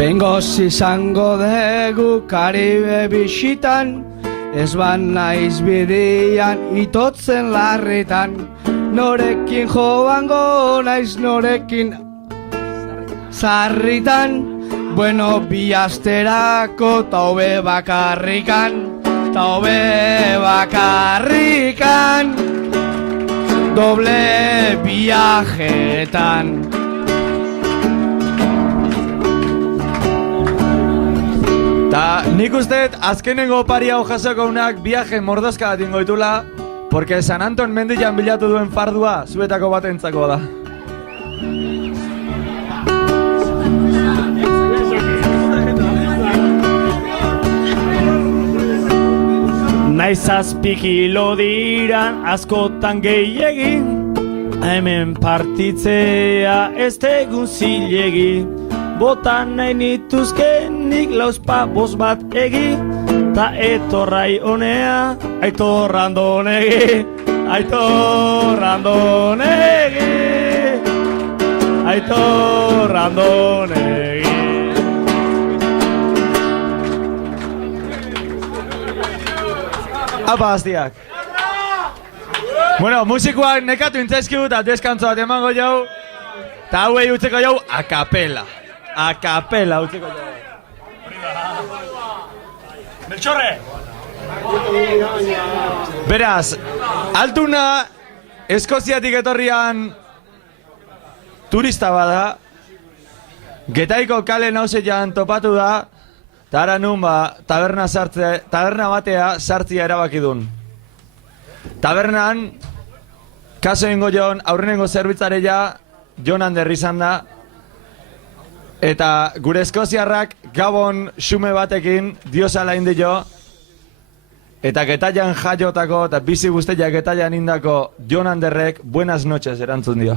Bengoz izango dugu Karibe bisitan, ez ban naiz bidian itotzen larritan, norekin joango naiz norekin sarritan, bueno bi asterako ta hobe bakarrikan, doble viajetan. Ta nik usteet azkenengo pari hau jasoko unak viaje mordozka bat ingoitula, porque San Anton mendian bilatu duen fardua zuetako batentzako da. Naiz 7 kilo diran askotan gehiegin, hemen partitzea ez tegun zilegi, botan nahi nituzkenik lauzpabos bat egi, ta etorrai honea, aitorrandonegi. Apa, aztiak. Bueno, musikoak nekatu intzaizkigu eta deskantzo bat emango jau, eta hauei utzeko jau a capela utzeko jau. Beltxorre! Beraz, Altuna Eskoziatik etorrian turista bada, Getaiko kale nausean topatu da, eta ara nun taberna batea sartzia erabaki dun. Tabernan, kaso ingo jon, aurrenengo zerbitzareia Jon Ander izan da, eta gure eskoziarrak gabon xume batekin diosala indi jo, eta Getaian jaiotako eta bizi guztiak Getaian indako Jon Anderrek buenas noches erantzun dio.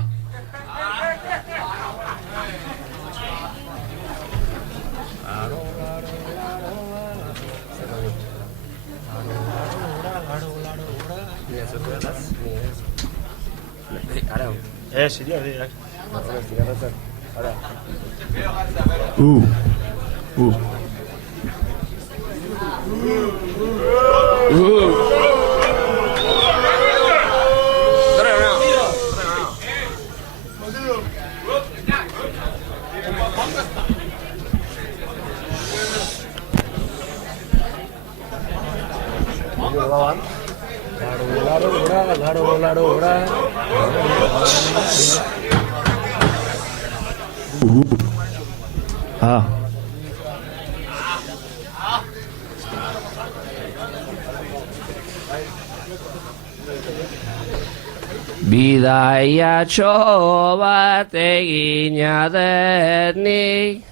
Ah. Bidaiatxo bat egina denik,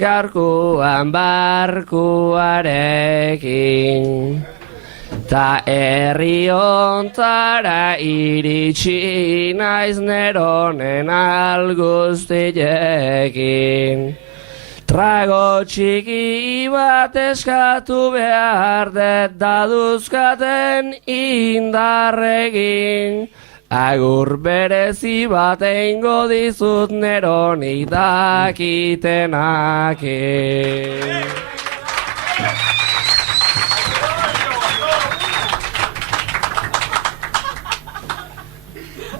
gaurkoan barkuarekin. Ta herri ontara iritsi naiz neronen alguztiekin. Trago txiki bat eskatu behar dut daduzkaten indarregin. Agur berezi bat eingo dizut neronik dakitenakin.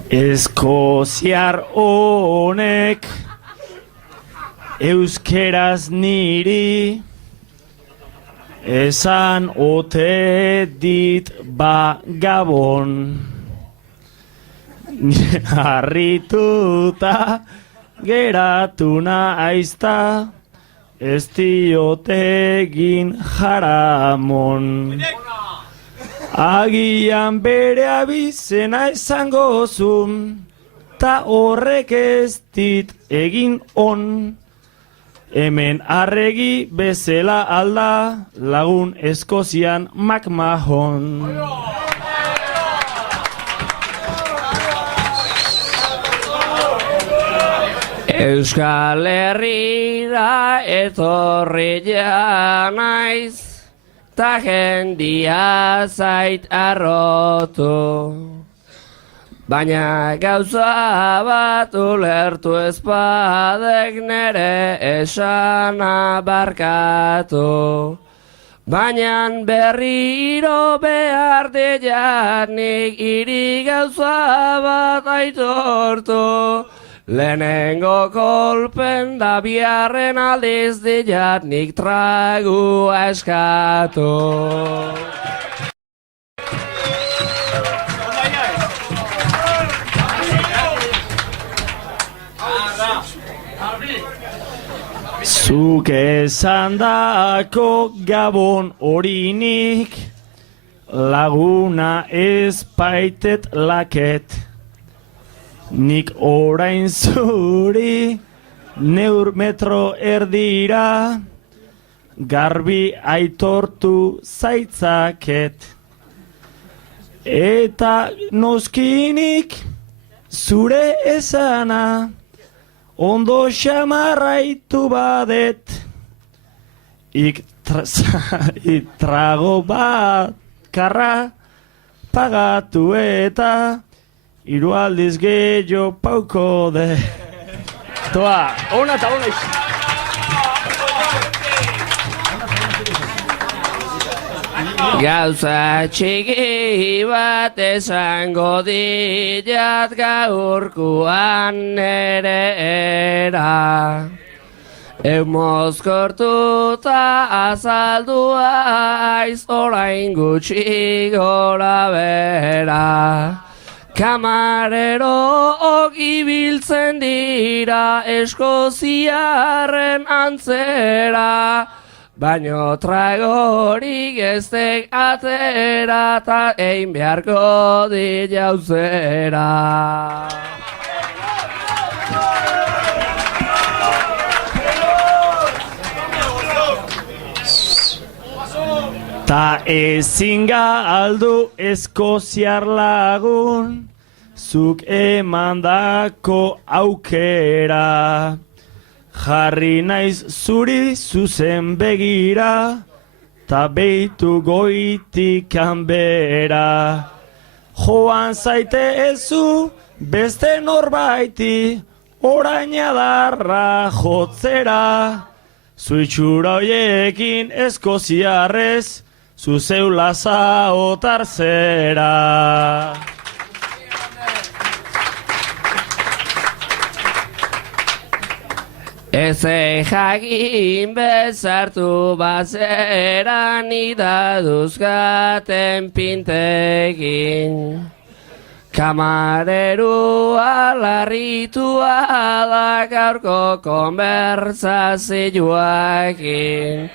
Eskoziar honek euskeraz niri esan ote dit ba Gabon. Harrituta geratu naizta ez diotegin jaramon. Agian bere abizena izango zun, ta horrek ez dit egin on. Hemen arregi bezala alda lagun Eskozian McMahon. Euskal Herrira etorri ja naiz, ta jendia zait arrotu. Baina gauza bat ulertu ezpadek nere esana barkatu. Baina berriro behar dianik iri gauza bat aitortu. Lehenengo kolpen da biharren aldiz diatnik tragua eskatu. Zuk esandako Gabon horinik laguna ez baitet laket. Nik orain zuri neur metro erdira garbi aitortu zaitzaket. Eta noskinik zure esana ondo xamarraitu badet. Trago bat karra pagatu eta hiru aldiz gehiago pauko de. Toa, ona eta ona iz. Gauza txiki bat esango diat gaurkoan nere era. Mozkortuta azaldua aiz orain gutxi gora bera. Kamarero ibiltzen dira Eskoziarren antzera, baino tragorik eztek atera ta egin beharko dit jauzera. Ta ezinga aldu Eskoziar lagun, zuk emandako aukera. Jarri naiz zuri zuzen begira, ta beitu goitik kanbera. Joan zaite ezu beste norbaiti, orain adarra jotzera. Zuitxura hoiekin Eskoziarrez, zuzeula zaotar zera. Eze jakin bezartu bazeran idaduzkaten pintekin. Kamarerua larritua da gaurko konbertsazioakin.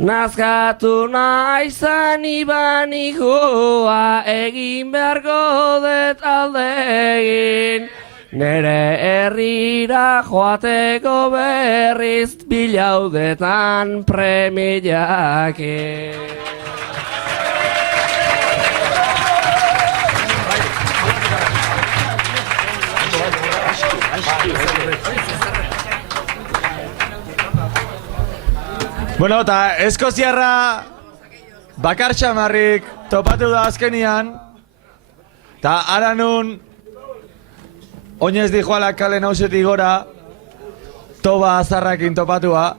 Nazkatu naizan ibanikoa egin beharko dut aldegin. Nere herrira joateko berriz bilaudetan premiakin. Bueno, eta eskoziarra bakar txamarrik topatu da azkenian. Eta ara nun oinez dijoala kale nausetik gora toba azarrakin topatua.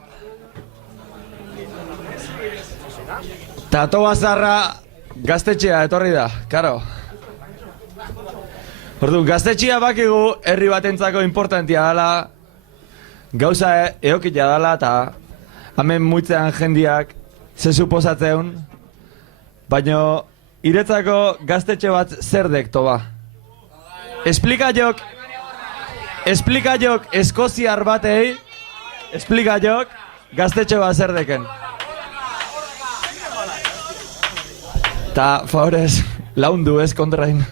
Eta toba azarra gaztetxea etorri da, karo. Orduan, gaztetxea bakigu herri batentzako importantia dela, gauza eokila dela eta hemen muitzean jendiak ze suposatzen, baina iretzako gaztetxe bat zer dek toba. Esplika jok eskoziar batei, esplika jok gaztetxe bat zer deken. Ta favorez, laundu ez kontrain.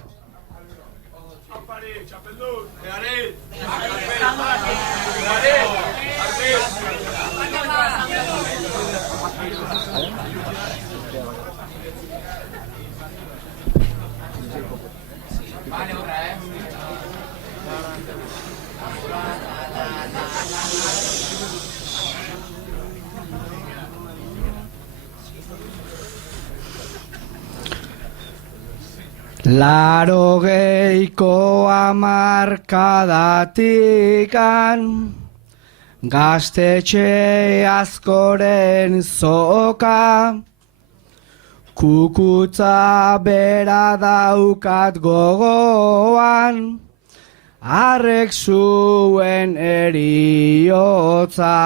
Larogeiko hamarkadatikan gaztetxe askoren zoka, kukutza bera daukat gogoan, arrek zuen eriotza.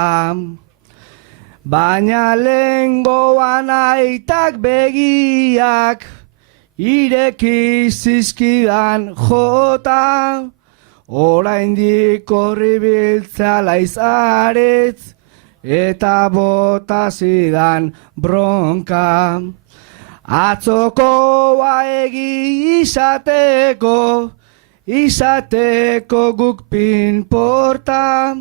Baina lehengoan aitak begiak ireki zizkidan jota, oraindik horri biltzala izaretz eta bota zidan bronka. Atzokoa egi izateko guk pinporta,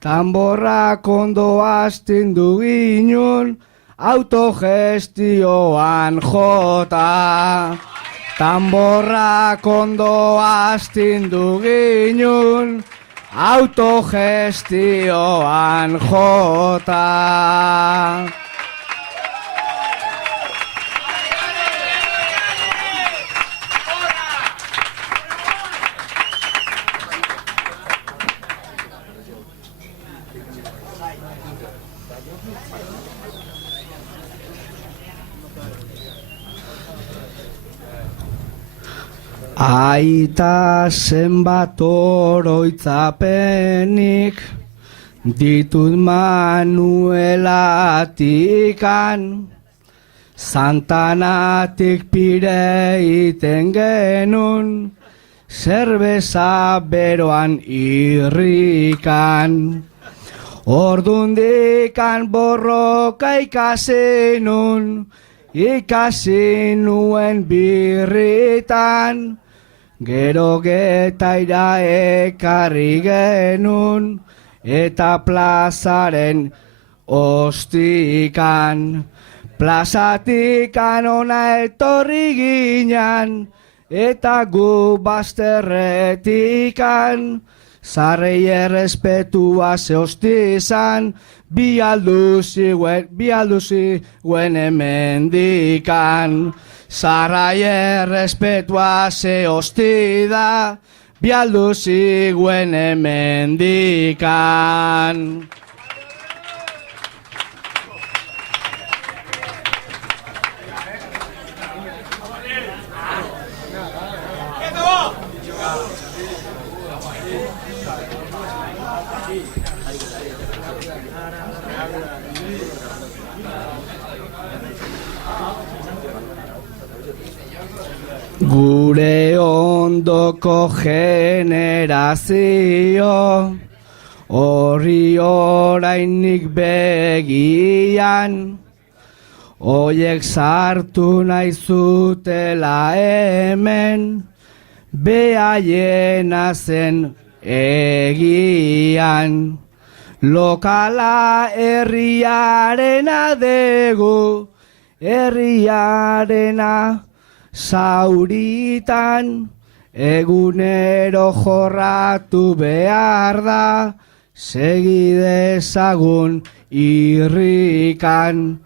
tanborrak ondo astindu ginen, autogestioan jota. Tanborrak ondo astindu ginen, autogestioan jota. Aita zenbat oroitzapenik ditut Manuelatikan, Santanatik pire iten genuen, zerbeza beroan irrikan. Ordundikan borroka ikasi nuen birritan, gero getaira ekarri genuen eta plazaren ostikan. Plazatikan ona etorri ginen eta gu bazterretikan, zarrei errespetua ze hostizan, bi alduzi guen hemendikan. Zarrai errespetua ze hostida, bi alduzi guen hemendikan. Gure ondoko generazio, horri orainik begian, oiek sartu nahi zutela hemen, behaiena zen egian. Lokala herriarena degu, herriarena zauritan, egunero jorratu behar da, segidezagun irrikan.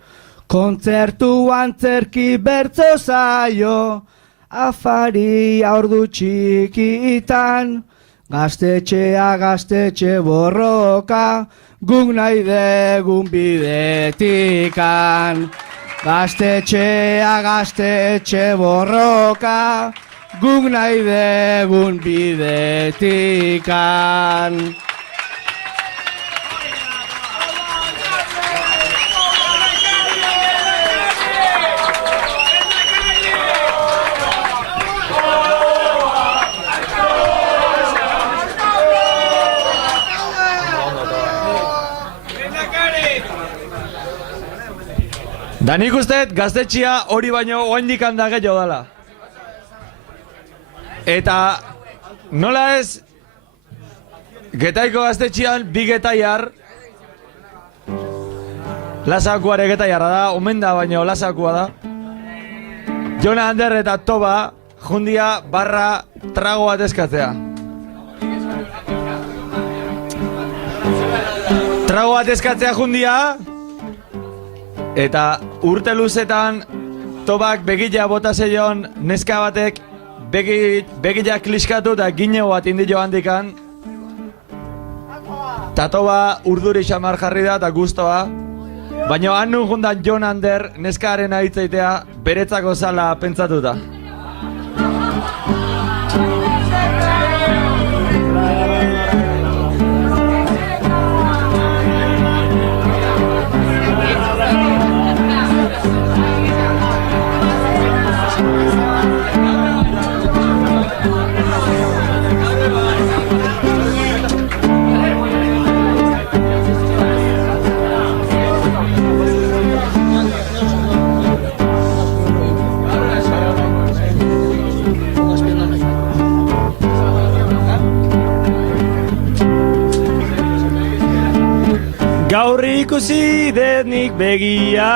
Kontzertu antzerki bertzo zaio, afaria ordu txikitan, gaztetxea gaztetxe borroka, guk nahi degun bidetikan. Gaztetxea gaztetxe borroka, guk nahi degun bidetikan. Da nik usteet gaztetxia hori baino oaindik handa gehiago dala. Eta nola ez Getaiko gaztetxian bi getaiar, Lasakuare getaiarra da, omen da baino Lasakua da. Jona Ander eta Toba jundia barra trago bat eskatzea. Trago bat eskatzea jundia, eta urte luzetan Tobak begila bota zeion neska batek begila kliskatu eta gineo bat indio handikan. Ta Toba urduri xamar jarri da eta guztoa. Baina han nun jundan Jon Ander neskaren ahitzaitea beretzako zala pentsatuta. Gaur ikusi dut nik begia,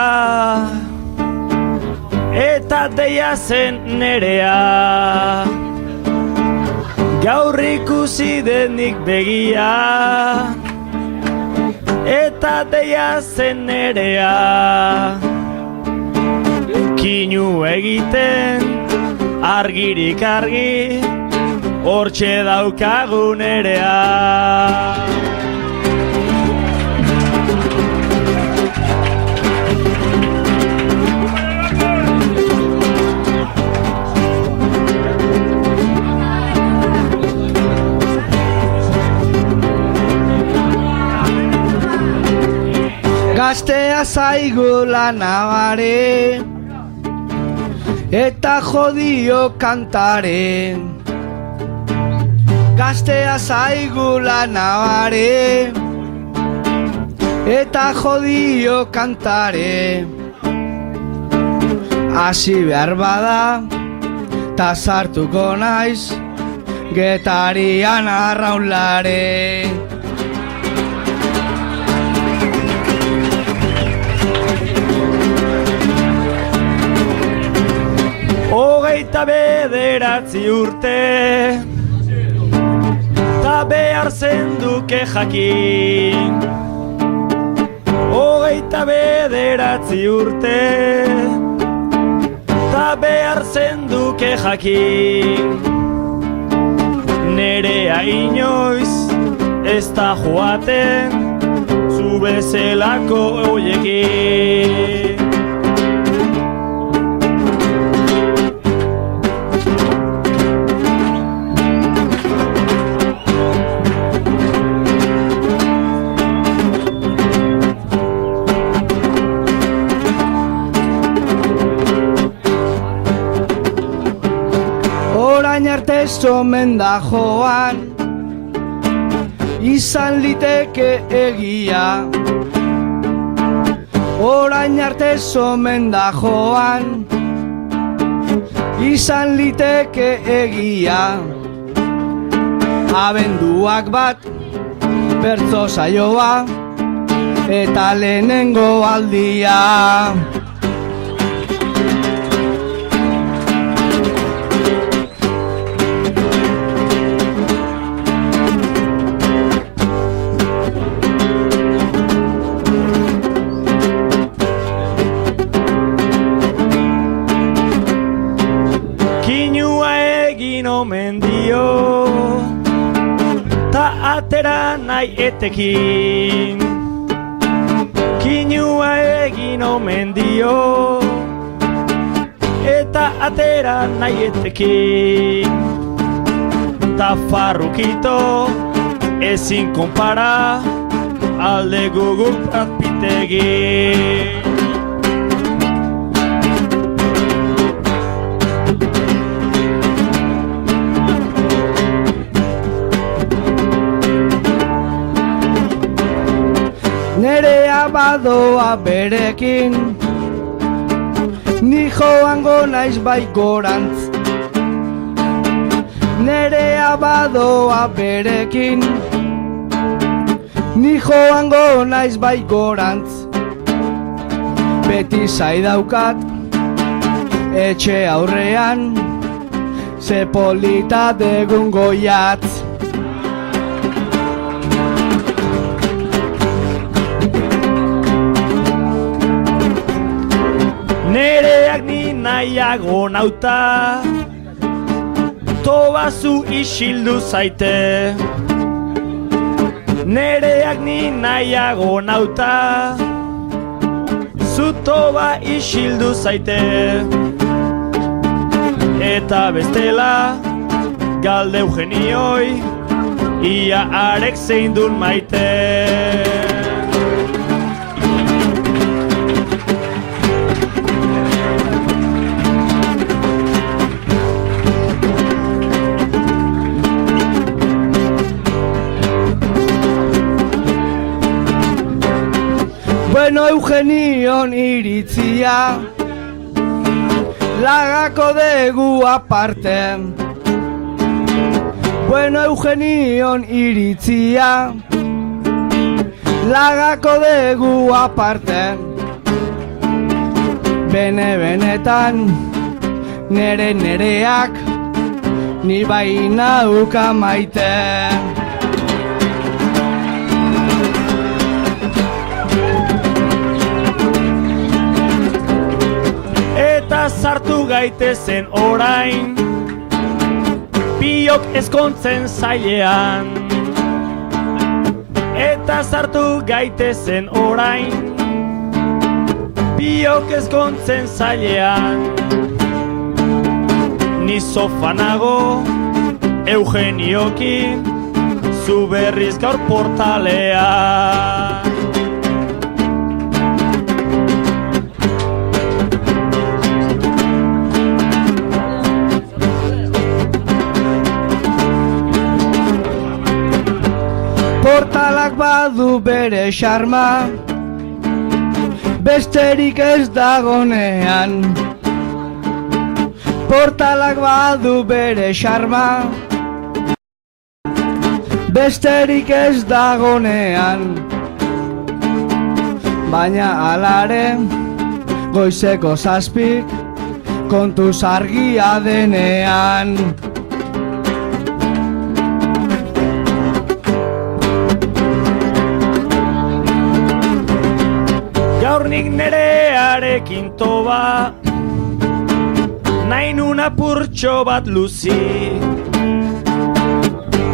eta deia zen nerea. Gaur ikusi dut nik begia, eta deia zen nerea. Kinu egiten, argirik argi, hortxe daukagun nerea. Gaztea zaigu lanabare, eta jodio kantare. Gaztea zaigu lanabare, eta jodio kantare. Hasi behar bada, ta sartuko naiz, Getarian arraunlare. Hogeita bederatzi urte, ta behar zenduke jakin. Hogeita bederatzi urte, ta behar zenduke jakin. Nerea inoiz ez da joaten, zu bezelako hoiekin. ez omen da joan, izan liteke egia. Orain arte ez omen da joan, izan liteke egia. Abenduak bat, bertso saioa, eta lehenengo aldia. Omen dio ta atera nahi etekin, kinua egin omen dio eta atera nahi etekin. Ta farrukito ezin konpara alde guguk pratpitegin. Nerea badoa berekin, ni joango naiz bai gorantz. Nerea badoa berekin, ni joango naiz bai gorantz. Beti zaidaukat etxe aurrean, ze polita degun goiatz. Nereak ni nahiago nauta, tobazu isildu zaite. Nereak ni nahiago nauta, zu toba isildu zaite. Eta bestela, galde Eugenioi, ia arek zein dun maite. Bueno, Eugenion iritzia, lagako degu aparte. Bueno, Eugenion iritzia, lagako degu aparte. Benetan, nereak, ni bai nauka maite. Eta sartu gaitezen orain, biok ezkontzen zailean. Eta sartu gaitezen orain, biok ezkontzen zailean. Ni sofanago, Eugeniokin, zu berriz gaur portalean. Portalak badu bere xarma, besterik ez dagonean. Portalak badu bere xarma, besterik ez dagonean. Baina alare, goizeko 7 kontuz argia denean. Gaur nik nerearekin toba, nahi nun apurtxo bat luzi.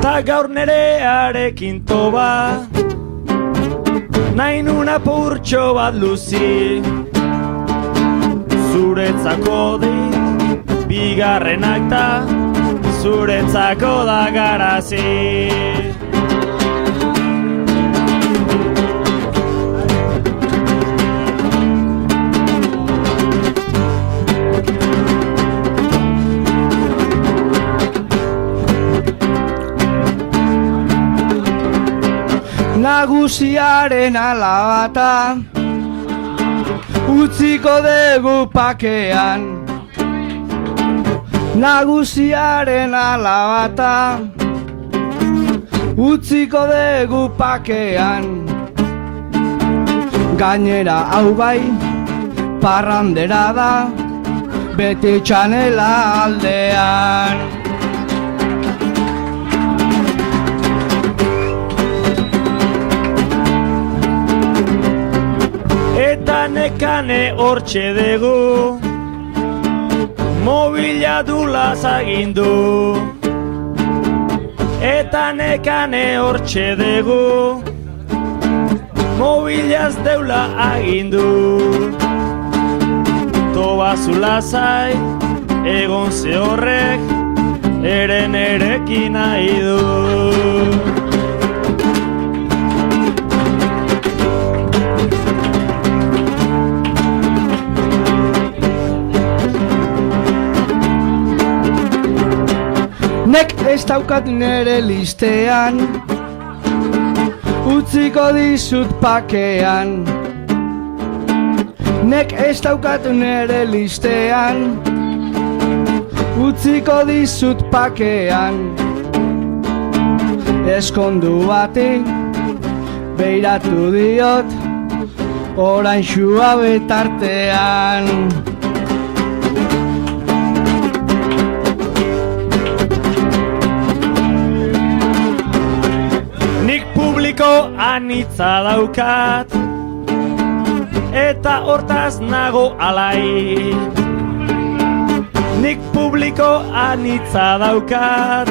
Ta gaur nerearekin toba, nahi nun apurtxo bat luzi. Zuretzako bigarrenak ta, zuretzako da garazi. nagusiaren alabata utziko dugu pakean. Nagusiaren alabata utziko dugu pakean. Gainera hau bai parrandera da beti txanela aldean. Eta nekane hortxe dugu, mobila dula zagindu. Eta nekane hortxe dugu, mobilaz deula agindu. Toba zulazai, egon ze horrek, eren erekin nahi du. Nek ez daukat nere listean, utziko dizut pakean. Nek ez daukat nere listean, utziko dizut pakean. Eskondu bati beiratu diot, orain xua betartean. Anitza daukat, eta hortaz nago alai. Nik publiko anitza daukat,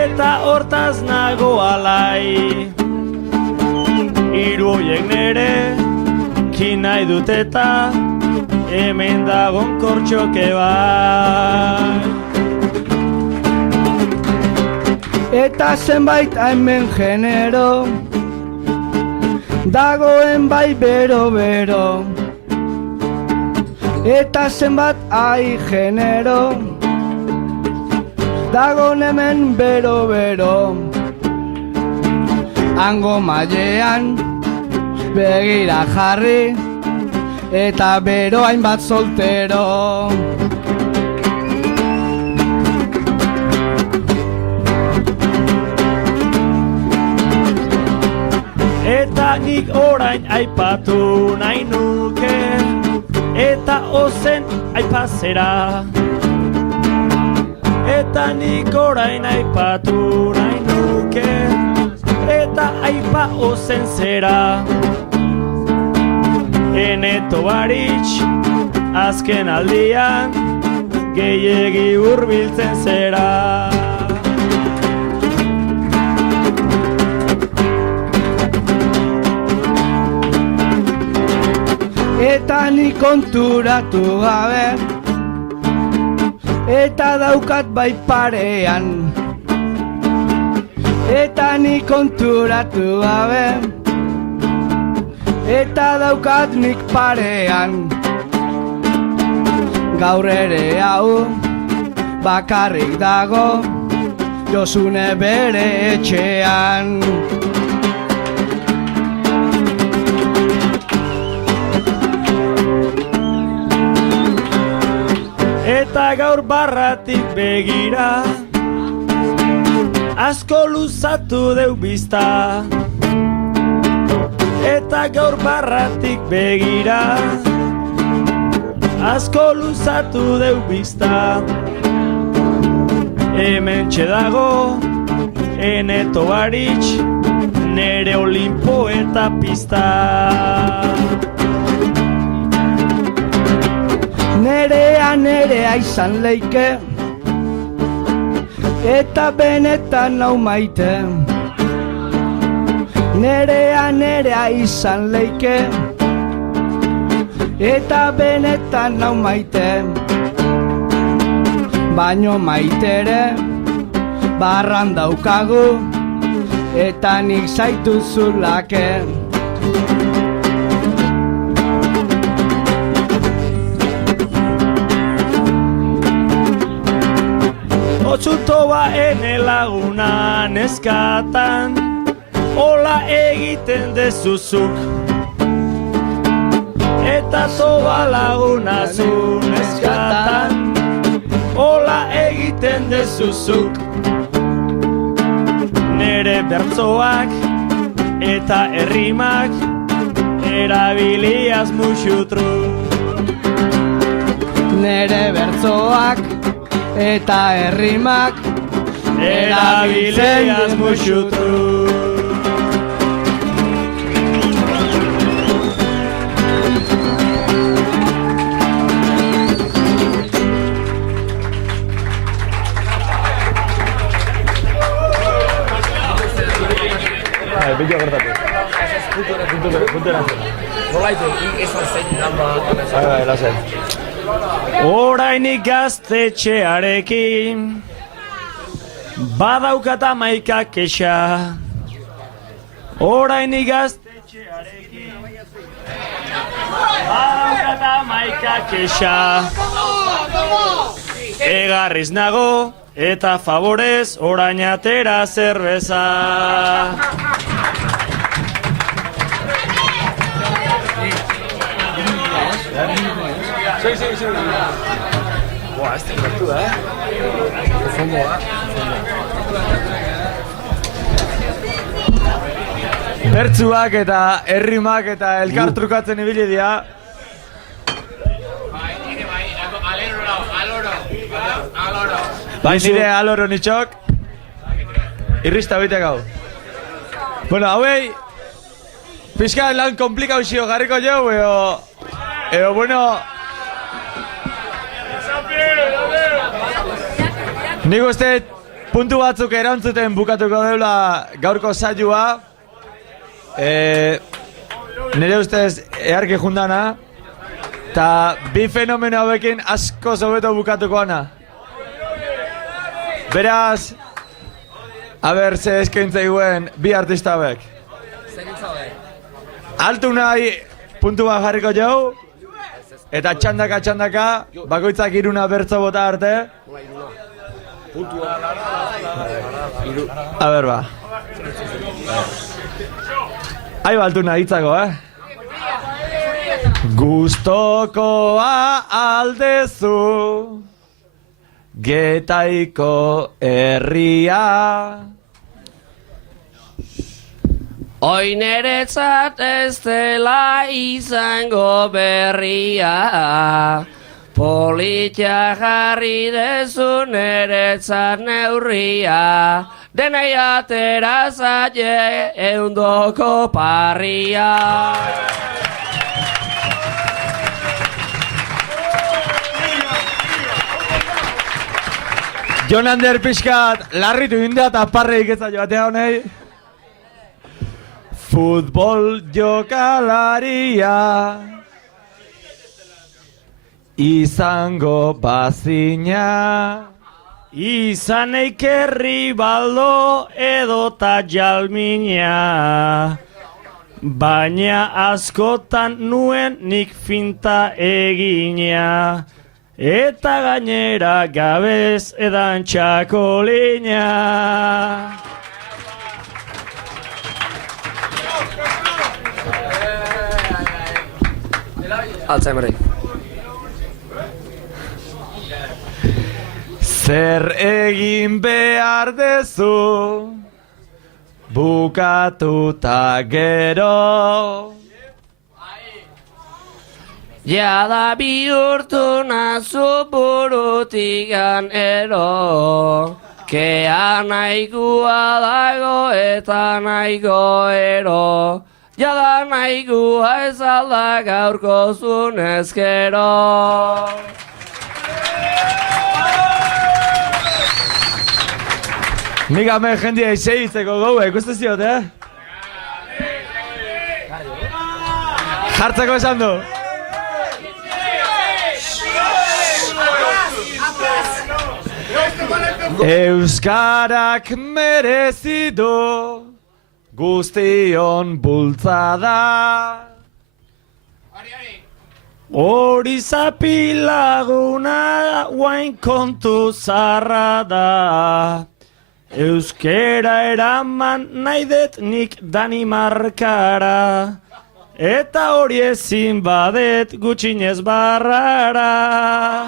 eta hortaz nago alai. Hiru hoiek nere, kin nahi dut eta, hemen dagon kortxoke bai. Eta zenbait hemen genero, dagoen bai bero-bero. Eta zenbat ai genero, dagoen hemen bero-bero. Hango mailean begira jarri, eta bero hainbat soltero. Eta nik orain aipatu nahi nuke, eta ozen aipazera. Eta nik orain aipatu nahi nuke, eta aipa ozen zera. Eneto baritx, azken aldian, gehiegi hurbiltzen zera. Eta ni konturatu gabe, eta daukat bai parean. Eta ni konturatu gabe, eta daukat nik parean. Gaur ere hau bakarrik dago, Josune bere etxean. Eta gaur barratik begira, asko luzatu deu bizta. Eta gaur barratik begira, asko luzatu deu bizta. Hemen txedago, Eneto baritx, nere Olimpo eta pista. Nerea izan leike, eta benetan nau maite. Nerea izan leike, eta benetan nau maite. Baino maitere, barran daukagu, eta nik zaituzulake. Otsuto ba ene laguna neskatan, Ola egiten dezuzuk eta toba laguna zu neskatan. Ola egiten dezuzuk nere bertzoak eta errimak erabiliaz muxutru. Nere bertzoak eta errimak erabiliaz muxutru. Billo gertatu. Nolaitu, esan zein namba. Bai, lasen. Orainik gaztetxearekin badaukat 11 kexa. Orainik gaztetxearekin badaukat 11 kexa. Egarriz nago eta favorez orain atera zerbeza. Sí. Buah, este gertu da, Fondoa. Bertzuak eta errimak eta elkar trukatzen ibili dira. Bai, nire aloro nitxok. Irrista bitek hau. Bueno, hauei pixka lan komplikau xio garriko jo, edo bueno... Nik uste puntu batzuk erantzuten bukatuko deula gaurko saioa. Nire ustez earki jundana. Ta bi fenomeno hauekin asko zobeto bukatuko ana. Beraz, a ber, ze eskaintza iguen bi artista hauek. Altu nahi puntu bat jarriko jau. Eta txandaka, bakoitzak iruna bertzo bota arte. A ber, ba. Ahi baltu nahi hitzako, Gustokoa aldezu Getaiko herria. Oineretzat ez dela izango berria, politia jarri dezu neretzat neurria, denei atera zaie eundoko parria. Jon Ander pixkat larritu indea eta parreik ez joatea honei. Futbol jokalaria izango bazina. Izan eikerri baldo edota jalmina, baina askotan nuen nik finta egina, eta gainera gabez edan txakolina. Alzheimerrik. Zer egin behar dezu bukatuta gero. Jada bihurtu nazu burutikan ero, kea nahikoa dago eta nahiko ero, jada nahikoa ez alda gaurko zunezkero. Nik hemen jendia izeitzeko gaua, ikusten ziot, Jartzeko esan du. Euskarak merezi du guztion bultzada. Hori zapilaguna guain kontu zarra da, Euskera eraman nahi dut nik Danimarkara, eta hori ezin badet gutxinez barrara.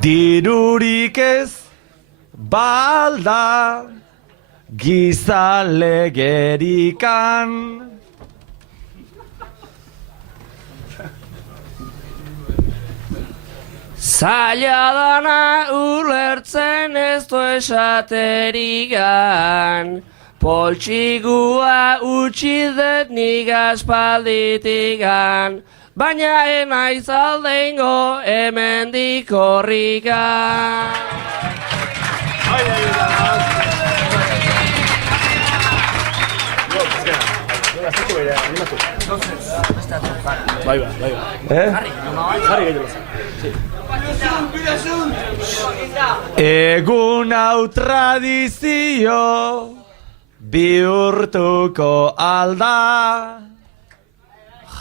Dirurik ez balda gizalegerikan. Zaila dana ulertzen ez du esaterigan, poltsigua utzi dut nik aspalditigan, baina enaiz aldeingo hemendik horrikan. Egun hau tradizio bihurtuko alda.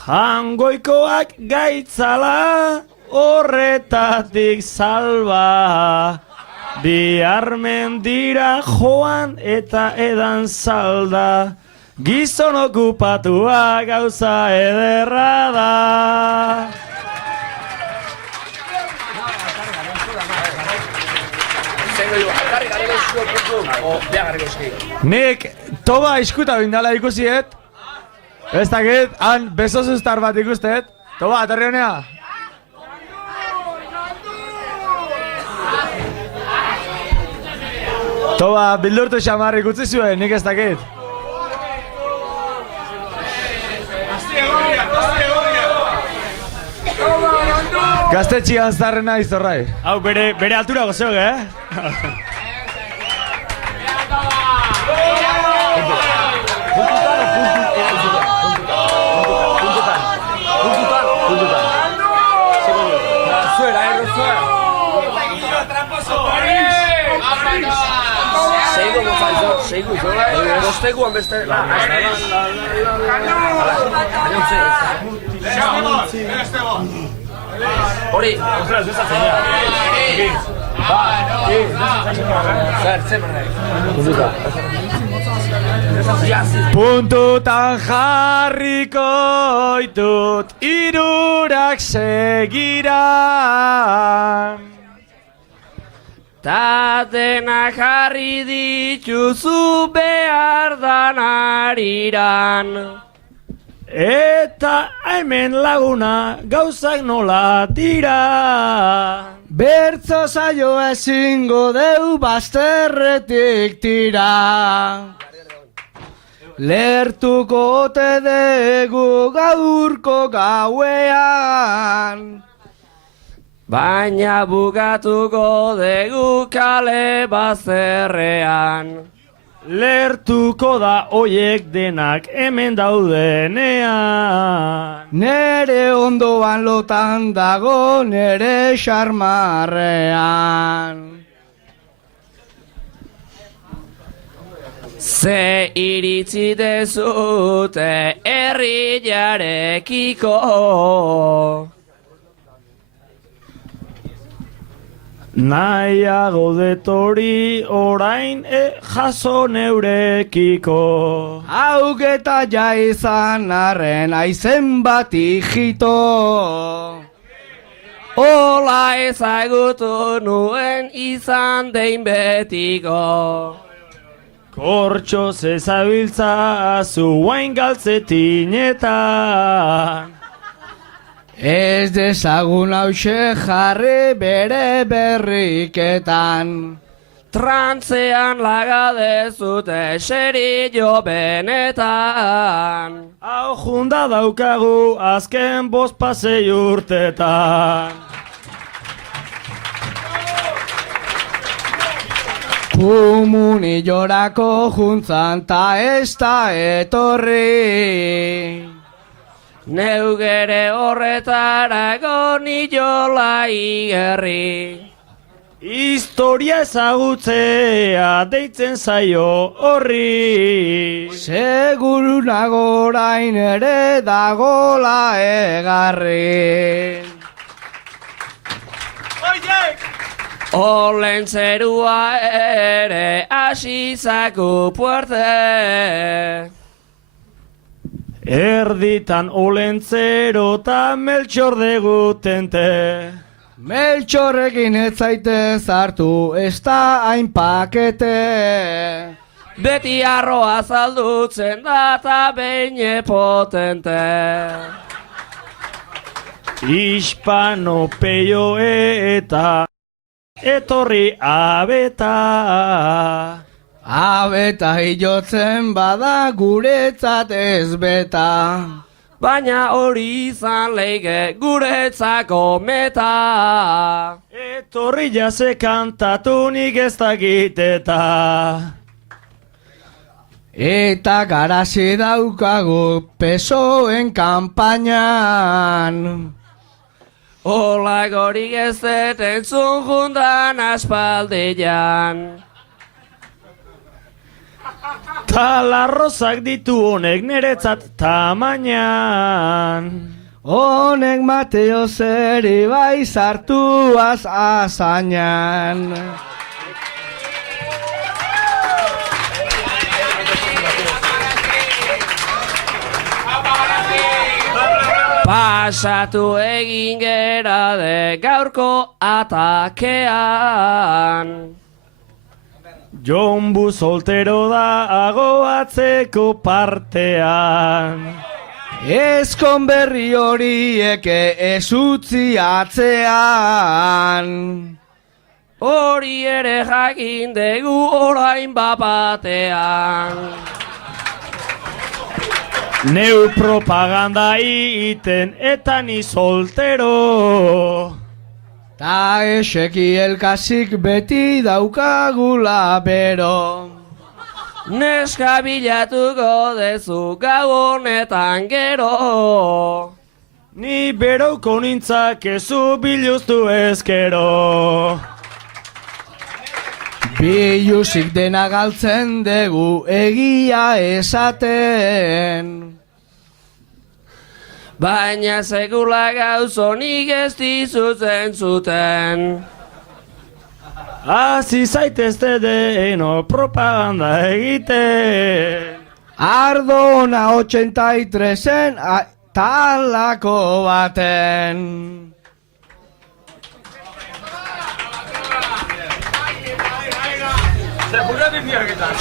Jangoikoak gaitzala horretatik salba, bihar mendira joan eta edan salda, gizon okupatua gauza ederra da. Nik toba iskuta bindala ikusiet, ez dakit, han beso sustar bat ikustet. Toba, aterri honea. Toba, bildurtu xamar ikutzi zuen, nik ez dakit. Gaztetxian zarrena izorrai. Hau, bere altura gozeok, Seigu izola, bosteguan beste... Hori! Puntutan jarriko ditut hirurak segiran. Ta denak jarri dituzu behar danariran. Eta hemen laguna gauzak nola dira. Bertzo zaio ezingo deu bazterretik tira. Lertuko ote dugu gaurko gauean. Baina bukatuko dugu kale bazterrean. Lertuko da oiek denak hemen daudenean. Nere ondoan lotan dago nere xarmarrean. Ze iritzi dezute herriarekiko. Nahiago detori orain jaso neurekiko. Haugeta ja izan arren aizen bat hijito. Ola ezagutu nuen izan dein betiko. Kortxo zezabiltza zuain galtzetinetan. Ez dezagun hause jarri bere berriketan. Trantzean laga dezute serio benetan. Hau junda daukagu azken 5 urtetan. Komunillorako juntzan ta ez da etorri. Neugere horretarako nilola igerri. Historia ezagutzea deitzen zaio horri. Seguru nago orain ere dagola egarri. Olentzerua ere asizaku puerte. Erditan olentzero eta meltxorde gutente. Meltxorrekin ez zaitez hartu, ez da hain pakete. Beti arroa zaldutzen da eta behin potente. Hispano peio eta etorri abeta. Abeta hilotzen bada guretzat ez beta. Baina hori izan leike guretzako meta. Etorri jase kantatu nik ez dakiteta. Eta garazi daukagu PSOEen kanpainan. Olak horik ez dut entzun jundan aspaldian. Talarrozak ditu honek niretzat tamainan. Honek Mateo zeri bai sartuaz azainan. Pasatu egin gera de gaurko atakean. Jonbu soltero da agoatzeko partean. Ezkon berri horiek ez utzi atzean. Hori ere jakin dugu orain bapatean. Neu propaganda iten eta ni soltero. Ta Ezekiel kasik beti daukagula bero. Neska bilatuko dezu gau honetan gero. Ni berauko nintzak ezu biluztu ezkero. Biluzik dena galtzen dugu egia esaten. Baina sekula gauzonik ez dizutzen zuten. Hasi zaitezte deno propaganda egiten. Ardona 83en talako baten.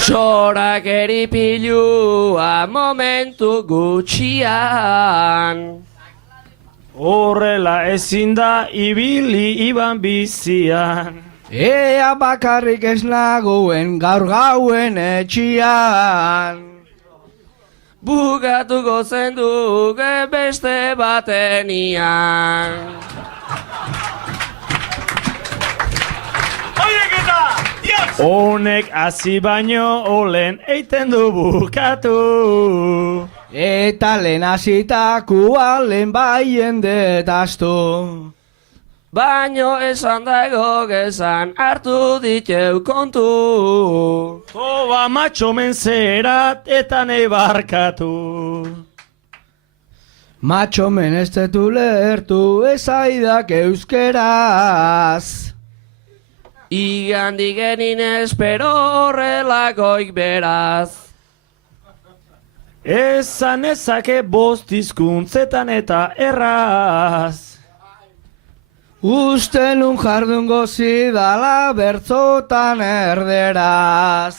Sorak eripilua momentu gutxian. Horrela ezin da ibili iban bizian. Ea bakarrik ez nagoen gaur gauen etxian. Bukatuko zenduke beste batenian. Honek hasi baino olen eiten du bukatu. Eta lehen hasitakoa lehen baien detaztu. Baino esan dago gezan hartu diteu kontu. Toba matxo menzerat eta nahi barkatu. Matxo menestetu lehertu ezaidak euskeraz. Igandik genin espero horrelakoik beraz. Esan ezake bost hizkuntzetan eta erraz. Uste nun jardungo zidala bertzotan erderaz.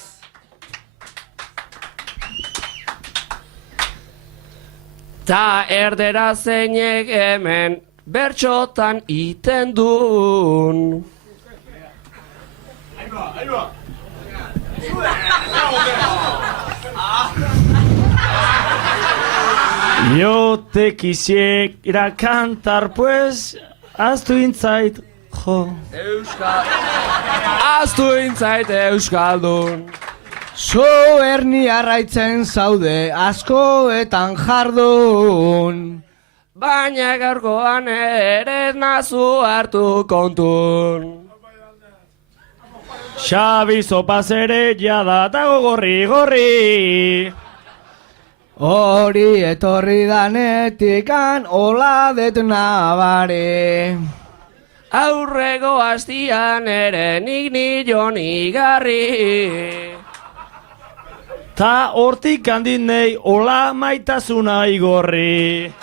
Ta erderaz zeinek hemen bertxotan iten dun. Yo te quisiera cantar pues Aztu intzait, jo. Aztu intzait euskaldun. Zo erni arraitzen zaude askoetan jardun. Baina gaurkoan ere nazu hartu kontun. Xabi sopaz ere jada dago gorri. Hori etorri danetikan hola det nabare. Aurrego astian ere nik nion igarri. Ta hortik handit nei hola maitasuna igorri.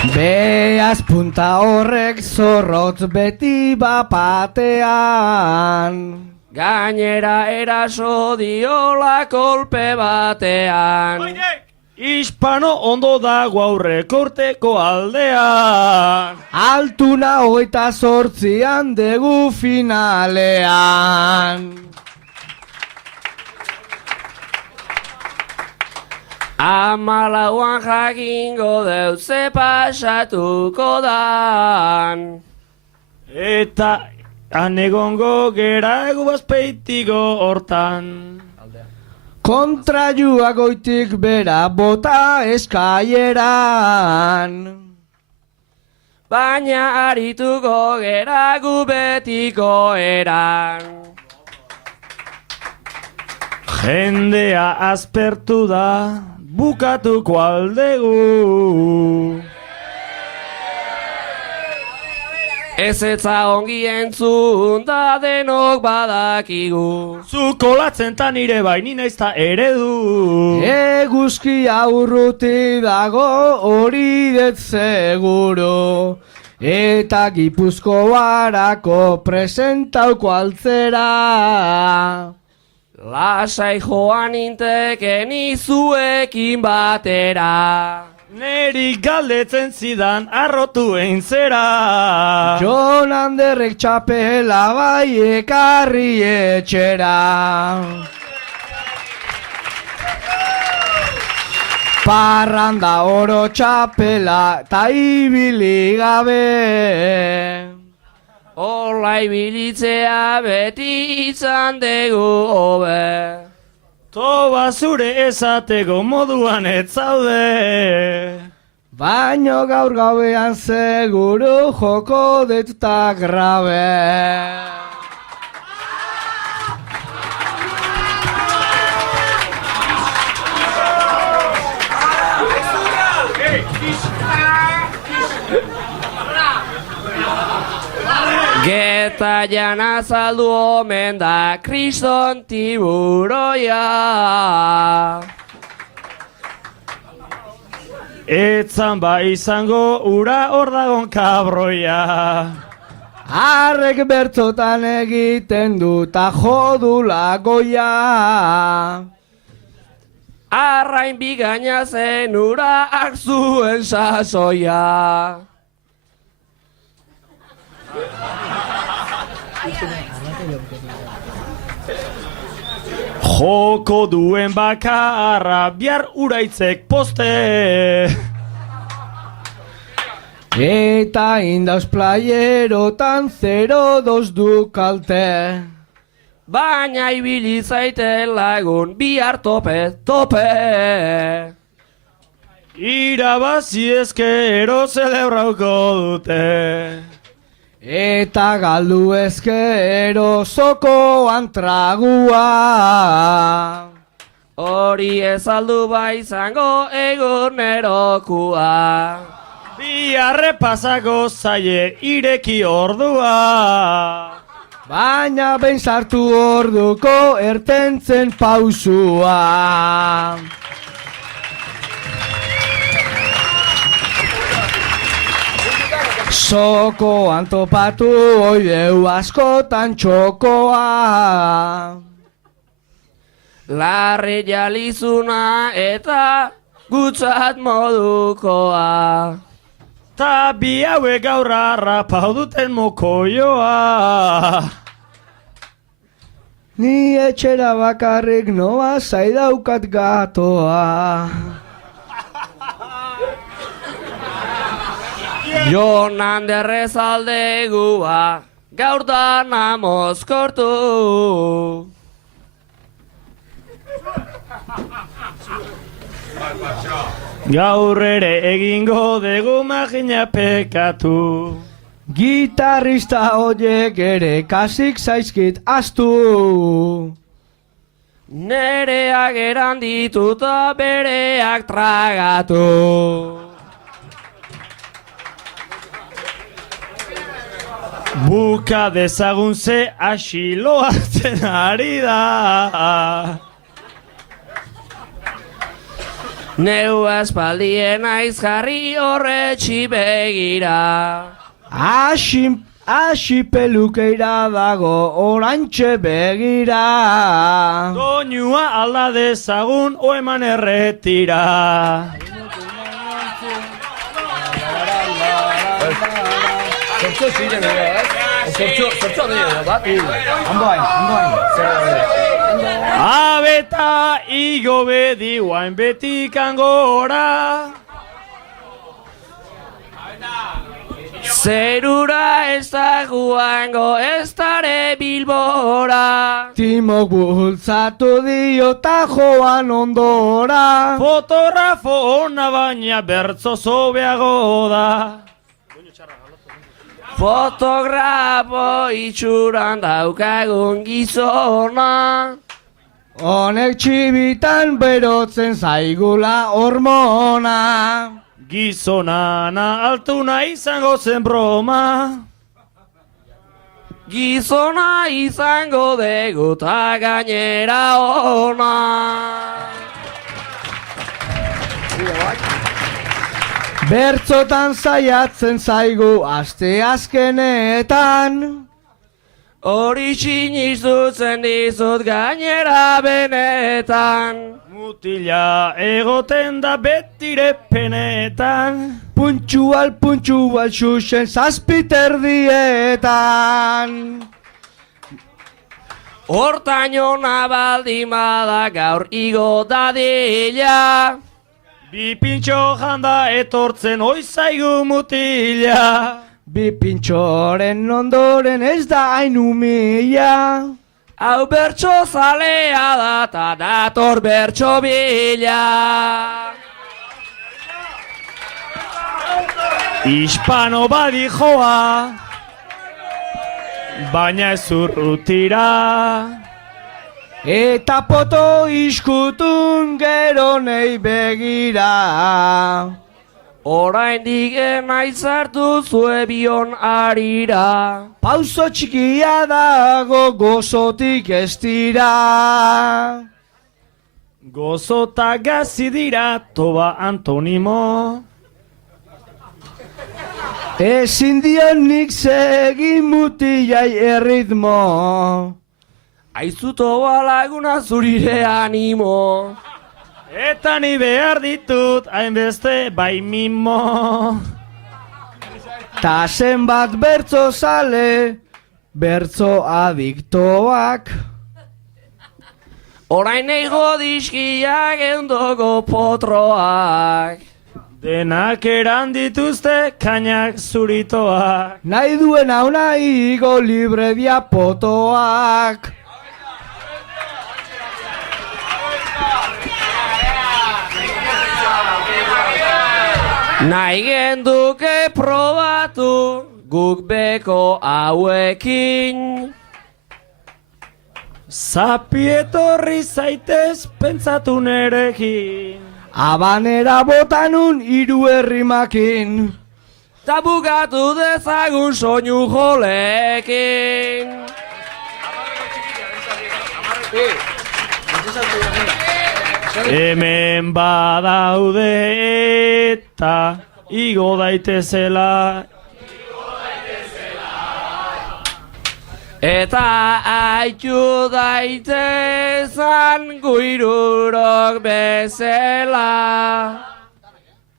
Beaz punta horrek zorrotz beti bapatean. Gainera eraso diola kolpe batean. Hispano ondo dago aurreko urteko aldean. Altuna 28an degu finalean. Amalauan jakingo deutze pasatuko dan. Eta anegongo gera egu bazpeitiko hortan. Kontraiua goitik bera bota eskaieran. Baina arituko gera gu betiko eran. Jendea aspertu da, bukatuko aldegu. Ez etza ongi entzun da denok badakigu. Zu kolatzen ta nire baini naizta eredu. Eguzkia urruti dago hori det seguro. Eta Gipuzkoarako presentauko altzera. Lasai joan inteken izuekin batera. Neri galdetzen zidan arrotu egin zera. Jon Anderrek txapela bai ekarri etxera. Parranda oro txapela ta ibili gabe. Hola ibilitzea beti izan dugu hobe. Toba zure esateko moduan ez zaude. Baino gaur gauean seguru joko detuta grabe. Geta jana azaldu omen da kriston tiburoia. Etzan ba izango ura hor dagon kabroia. Arrek bertzotan egiten duta jodula goia. Arrain bigaina zen ura zuen sasoia. Joko duen bakarra bihar uraitzek poste. Eta indauz playerotan 0-2 du kalte. Baina ibili zaiten lagun bihar tope, tope. Irabazi ezkero zelebrauko dute. Eta galdu ezkero zokoan tragua. Hori ez aldu bai izango egunerokua. Biharre pasako zaie ireki ordua. Baina behin sartu orduko ertentzen pausua. Zokoan topatu oideu askotan txokoa. Larri jalizuna eta gutzat modukoa. Ta bi hauek gaur harrapau duten mokoioa. Ni etxera bakarrik noa zaidaukat gatoa. Jon Anderrez aldegua, gaur dana mozkortu. Gaur ere egingo dugu magina pekatu. Gitarrista horiek ere kasik zaizkit astu. Nereak eran dituta bereak tragatu. Buka dezagun ze asilo hartzen ari da. Neu aspaldien aiz jarri horretxi begira. Asi pelukeira dago orantxe begira. Doinua alda dezagun o eman erretira. Zortzo ziren ere, zortzo dira, bat? Ondoain. Abeta igo bedi guain betikan gora. Zerura ez da joango ez dare Bilbora. Timok bultzatu dio ta joan ondora. Fotografo ona baina bertzo zobeago da. Fotografo itxuran daukagun gizona. Honek txibitan berotzen zaigula hormona. Gizonana altuna izango zen broma. Gizona izango dugu ta gainera ona. Bertzotan saiatzen zaigu aste azkenetan. Hori sinistutzen dizut gainera benetan. Mutila egoten da betire penetan. Puntxual xuxen zazpiterdietan. Hortainona baldin bada gaur igo dadila. Bi pintxo janda etortzen oizaigu mutila. Bi pintxoren ondoren ez da hain umila. Hau bertso zalea da ta dator bertso bila. Hispano badi joa, baina ez urrutira. Eta poto iskutun gero nei begira. Oraindik naiz hartu zue bion arira. Pauso txikia dago gozotik ez dira. Gozota gazi dira toba antonimo. Ezin dionik segin mutilai erritmo. Aizu toba laguna zurire animo. Eta ni behar ditut hainbeste bai mimo. Ta zenbat bertzo zale, bertzo adiktoak. Orain eigo dizkiak eundoko potroak. Denak eran dituzte kainak zuritoak. Nahi duen hau nahi igo libre dia potoak. Nahi genduke probatu guk beko hauekin. Zapietorri zaitez pentsatu nerekin. Abanera botanun hiru herrimakin. Ta bukatu dezagun soinu jolekin. Hemen badaude eta igo daitezela. Eta aitu daitezan guirurok bezala.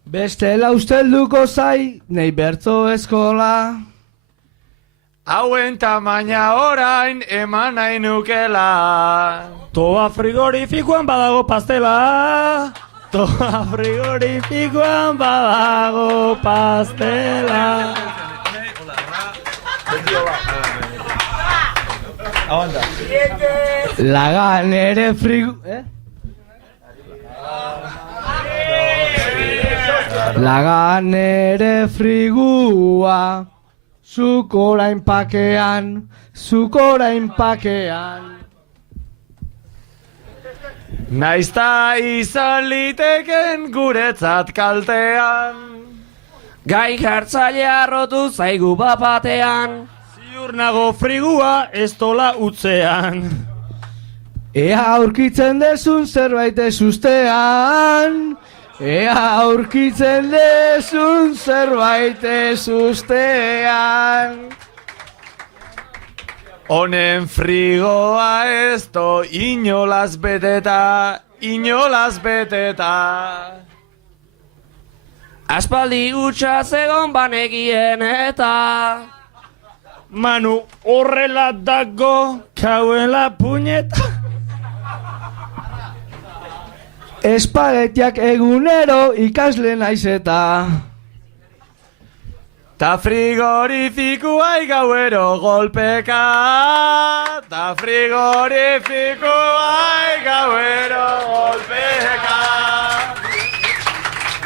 Bestela ustelduko zai, nei bertzo eskola. Hauen tamaina orain eman nahi nukela. Toa frigorifikoan badago pastela. Toa frigorifikoan badago pastela. Lagan ere frigu... Lagan ere frigua zuk orain pakean, zuk orain pakean. Naizta izan liteken guretzat kaltean. Gai jartzailea rotu zaigu bapatean. Ziur nago frigua ez tola utzean. Ea aurkitzen dezun zerbait ezustean. Ea aurkitzen dezun zerbait ezustean. Honen frigoa ez do inolaz beteta, inolaz beteta. Aspaldi utxa zegon banekien eta Manu horrela dago kauela puñeta. Espagetiak egunero ikasle naiz eta. Ta frigorifikoa gauero golpeka. Ta frigorifikoa gauero golpeka.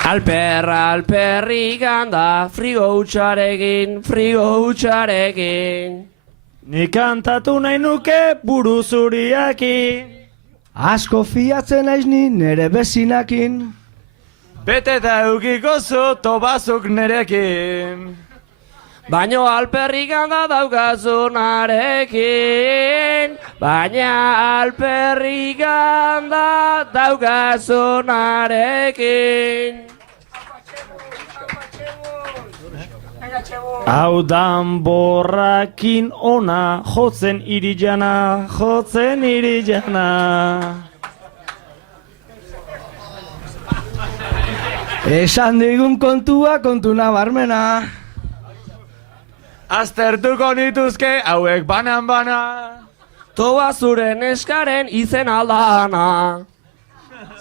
alperrik handa, frigo hutsarekin. Nik kantatu nahi nuke buru zuriakin. Asko fiatzen naiz ni nere bezinakin. Beteta eukiko zu tobazuk nerekin. Baino alperrik handa daukazunarekin. Baina alperrik handa daukazunarekin. Hau danborrakin ona, jotzen irijana, jotzen irijana. Esan digun kontua kontu nabarmena. Aztertuko nituzke hauek banan-bana. Toba zure neskaren izen aldana.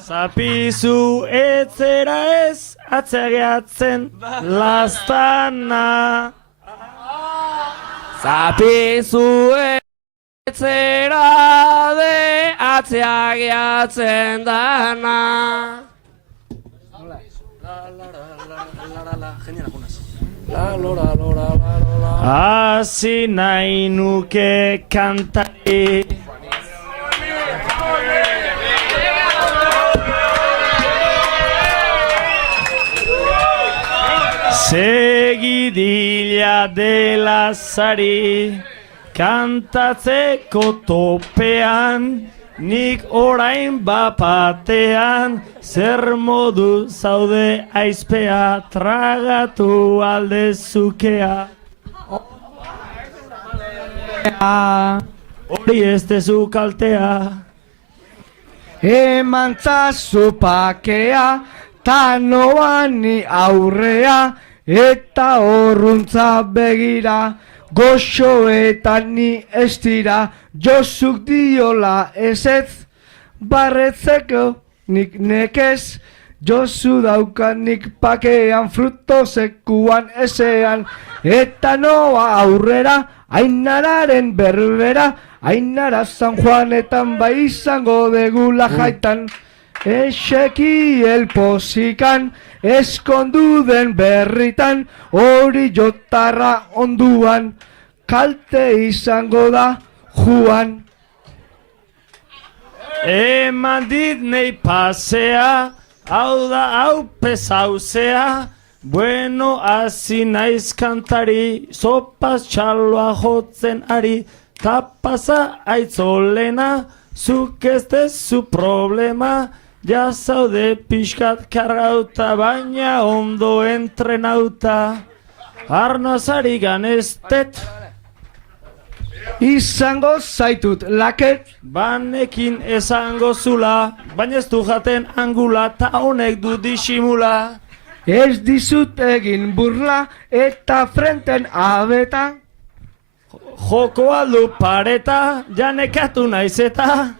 Zapizu etzera ez, atzegeatzen lastana. Zapizu etzera de atzeageatzen dana. Hasi nahi nuke kantari. Segidila dela zari, kantatzeko topean, nik orain bapatean, zer modu zaude aizpea, tragatu aldezukea. Hori ez dezu kaltea. Emantzazu pakea, ta noani aurrea, eta horruntza begira, goxoetan ni ez dira, jozuk diola ezetz, barretzeko nik nekez, jozu daukanik pakean, fruto sekuan ezean, eta noa aurrera, Ainararen berbera, Ainara San Juanetan bai izango degula jaitan. Ezekiel posikan, eskondu den berritan, hori jotarra onduan, kalte izango da Juan. Eman dit nei pasea, hau da hau pesauzea, bueno hasi naiz kantari, sopaz txaloa jotzen ari, tapasa aitzolena, zuk ez dezu problema, ja zaude pixkat kargauta, baina ondo entrenauta, arnazari ganestet, Izango zaitut laket, banekin esango zula, baina ez du jaten angula, ta honek du disimula. ez dizut egin burla, eta frenten abeta. Joko aldu pareta, janekatu naiz eta.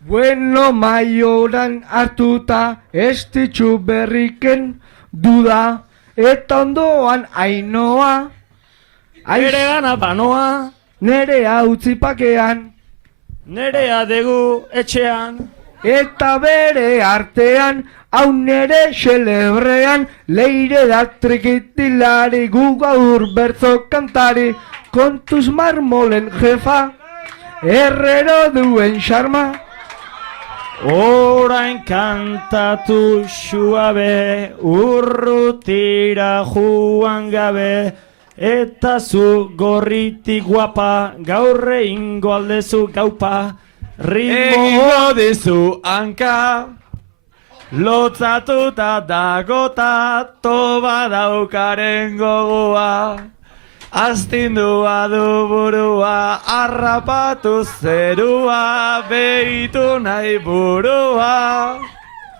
Bueno maioran hartuta, ez ditxu berriken duda, eta ondoan Ainoa. Ere gana banoa, Nerea utzi pakean, nerea degu etxean. eta bere artean, hau nere xelebrean, leire da trikitilari, gu gaur bertzo kantari, kontuz marmolen jefa, herrero duen xarma. Orain kantatu suabe, urrutira juan gabe, eta zu gorritik guapa, gaurre ingo aldezu gaupa, Egingo dizu hanka, lotzatuta dagota, toba daukaren gogoa. Astindua du burua, harrapatu zerua, behitu nahi burua.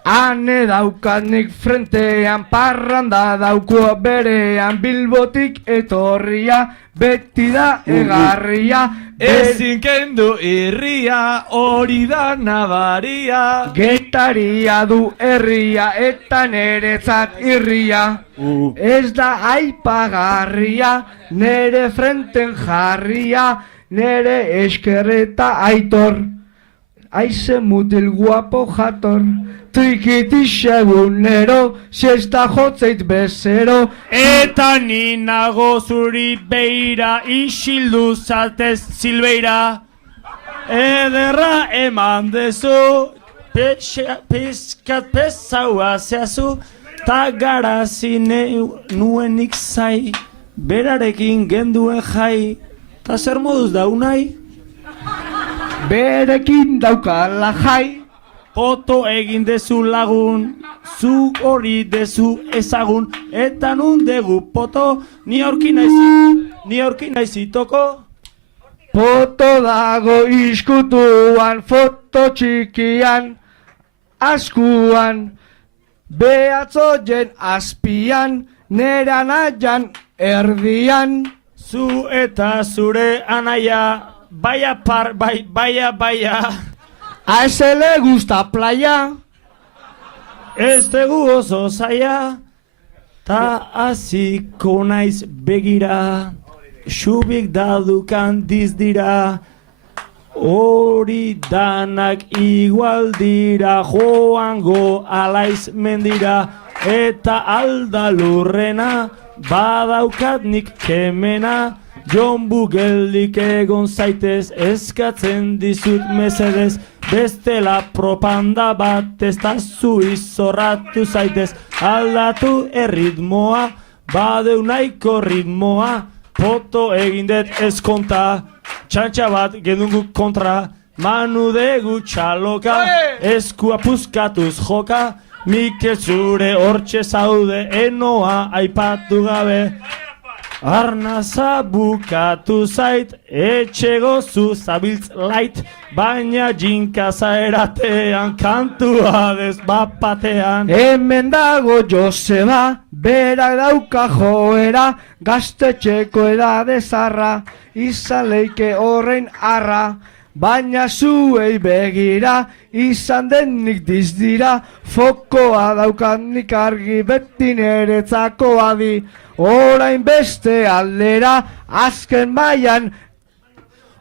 Hane daukanik frentean, parranda dauko berean, Bilbotik etorria, beti da egarria. Ezin kendu irria, hori da nabaria. Getaria du herria, eta neretzat irria. Ez da aipagarria, nere frenten jarria, nere eskerreta aitor. Aize mutil guapo jator, trikitiz egunero, siesta jotzeit bezero. Eta ni nago zuri beira, isildu zatez silbeira. Ederra eman dezu, pizkat pezaua zehazu, ta garazi nuenik zai, berarekin genduen jai, ta zer moduz daunai? Berekin daukala jai, Poto egin dezu lagun, zu hori dezu ezagun, eta nun degu poto, ni aurki naizitoko. poto dago iskutuan, foto txikian, askuan, behatzoien azpian, nere anaian erdian. Zu eta zure anaia, baia par, baia. A ese le gusta playa. Ez dugu oso zaia, ta aziko naiz begira, xubik dadukan dizdira, hori danak igual dira, joango alaiz mendira, eta aldalurrena, badaukat nik kemena, Jonbu geldik egon zaitez, eskatzen dizut mesedez, bestela propanda bat ez da zu izorratu zaitez, aldatu erritmoa, badeu nahiko ritmoa, poto egindet ez konta, txantxa bat gendungu kontra, manu degu txaloka, eskua puskatuz joka, Mikel zure hortxe zaude, enoa aipatu gabe, Arnaza bukatu zait, etxe gozu zabiltz lait, baina jinkaza eratean, kantua dezbapatean. Hemen dago Joseba, berak dauka joera, gaztetxeko edade zarra, izan leike horrein arra, baina zuei begira, izan denik dizdira, fokoa daukanik argi, beti niretzako adi, orain beste aldera, azken mailan,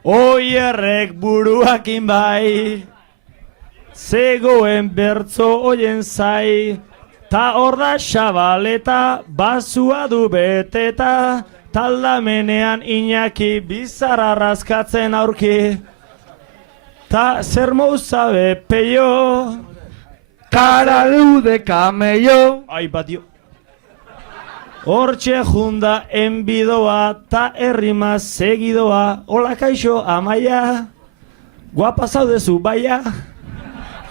Oierrek buruakin bai, zegoen bertzo oien zai, ta hor da xabaleta, basua du beteta, taldamenean Iñaki bizarra raskatzen aurki, ta zer mouzabe peio, cara de camello. ai badio. Hortxe junda enbidoa, ta errima segidoa, hola kaixo amaia, guapa zaudezu baia,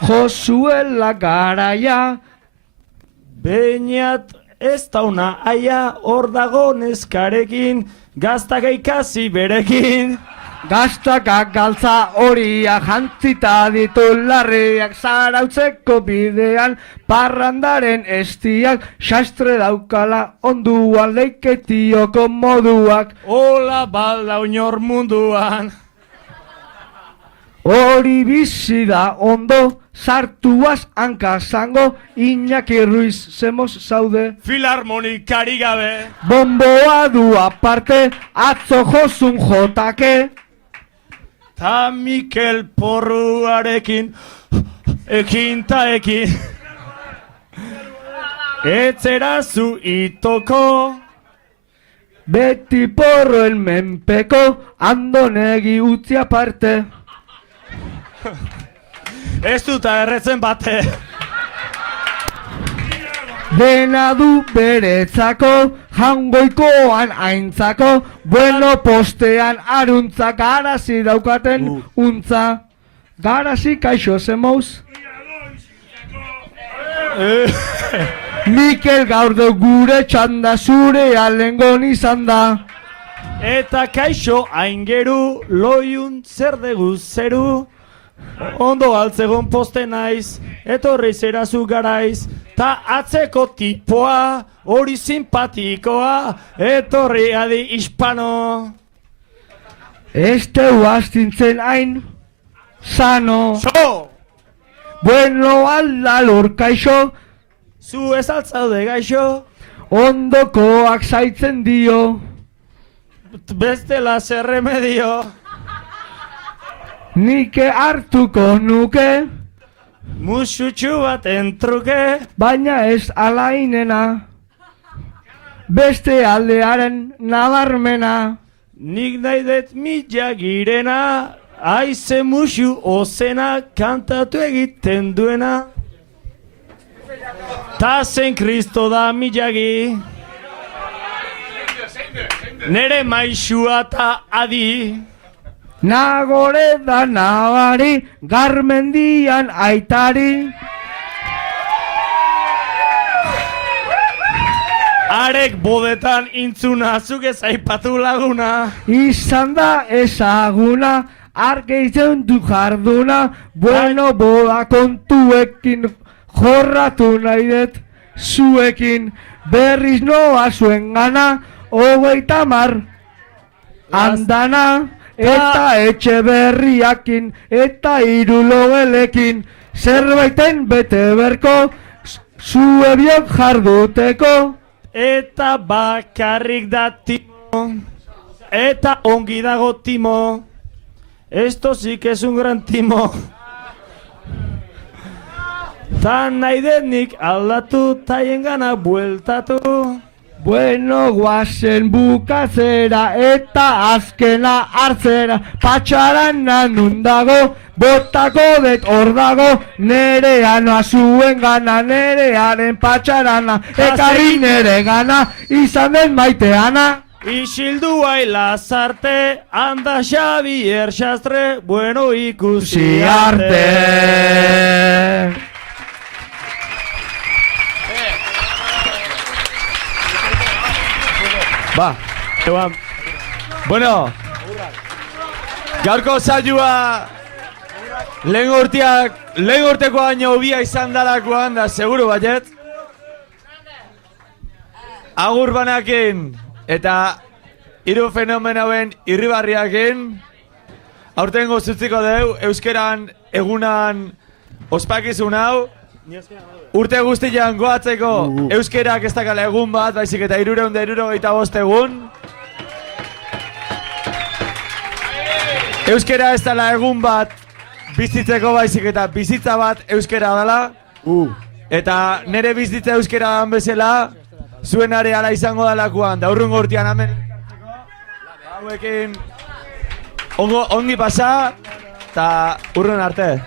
Josuela garaia, Beñat ez dauna aia, hor dago neskarekin, gaztak ikasi berekin. gaztakak galtza horia, jantzita ditu larriak, zarautzeko bidean, parrandaren estiak, xastre daukala onduan, leiketioko moduak. Hola balda oinor munduan. Hori bizi da ondo, sartuaz hankazango, Iñaki Ruiz zemos zaude. Filarmonikari gabe. Bomboa du aparte, atzo jozun jotake. Ta Mikel porruarekin. Ekin ta ekin. Etzera zu itoko. Beti porroen menpeko, andonegi utzi aparte. Ez dut erretzen bate. Dena du beretzako, jangoikoan aintzako, bueno postean aruntza, garazi daukaten untza. Garazi kaixo zemouz. Mikel gaur du gure txanda, zure alengon izan da. Eta kaixo aingeru, loiun zer dugu zeru. Ondo altzegon poste naiz, etorri zerazu garaiz. Ta atzeko tipoa, hori simpatikoa, etorri adi hispano. Esteu astintzen hain, sano. So! Bueno alda lor kaixo, Zu ez altzaude gaixo, ondokoak zaitzen dio. bestela zer remedio. Nike hartuko nuke, Musutxu bat entruke, baina ez alainena. Beste aldearen nabarmena. nik nahi dut mila girena, aize musu ozena, kantatu egiten duena. Ta zen Kristo da milagi, nere maixua ta adi. Nagore da nabari, garmendian aitari. Arek bodetan intzuna, zuk ez aipatu laguna. Izan da ezaguna, argeitzen du jarduna. Bueno boda kontuekin, jorratu nahi dut zuekin. Berriz noa zuen gana, 30 andana. Eta etxe berriakin, eta 3 logelekin. Zerbaiten bete berko, zue biok jarduteko. Eta bakarrik da timo, eta ongi dago timo. Esto sí que es un gran timo. Ta nahi denik aldatu, taien gana bueltatu. Bueno, guazen bukatzera eta azkena hartzera. Patxaran nanun dago, botako det hor dago. Nereanoa zuen gana, nerearen patxarana. Ekarri nere gana, izan den maiteana. Isildu Lazarte, anda Xavier Xastre, bueno ikusi Si arte. Ba, bueno, gaurko saioa lehen urteko baino hobia izan dalakoan da, seguru baiet. Agur banakin eta 3 fenomenoen irribarriakin aurtengo zutziko deu euskeran egunan ospakizun hau. Urte guztian goatzeko euskerak ez dakala egun bat, baizik eta 365 egun. Euskera ez dala egun bat bizitzeko, baizik eta bizitza bat euskera dala. Eta nire bizitza euskera dan bezala, zuen areala izango dalakoan, da urrungo urtean hemen hauekin ongi pasa, eta urrun arte.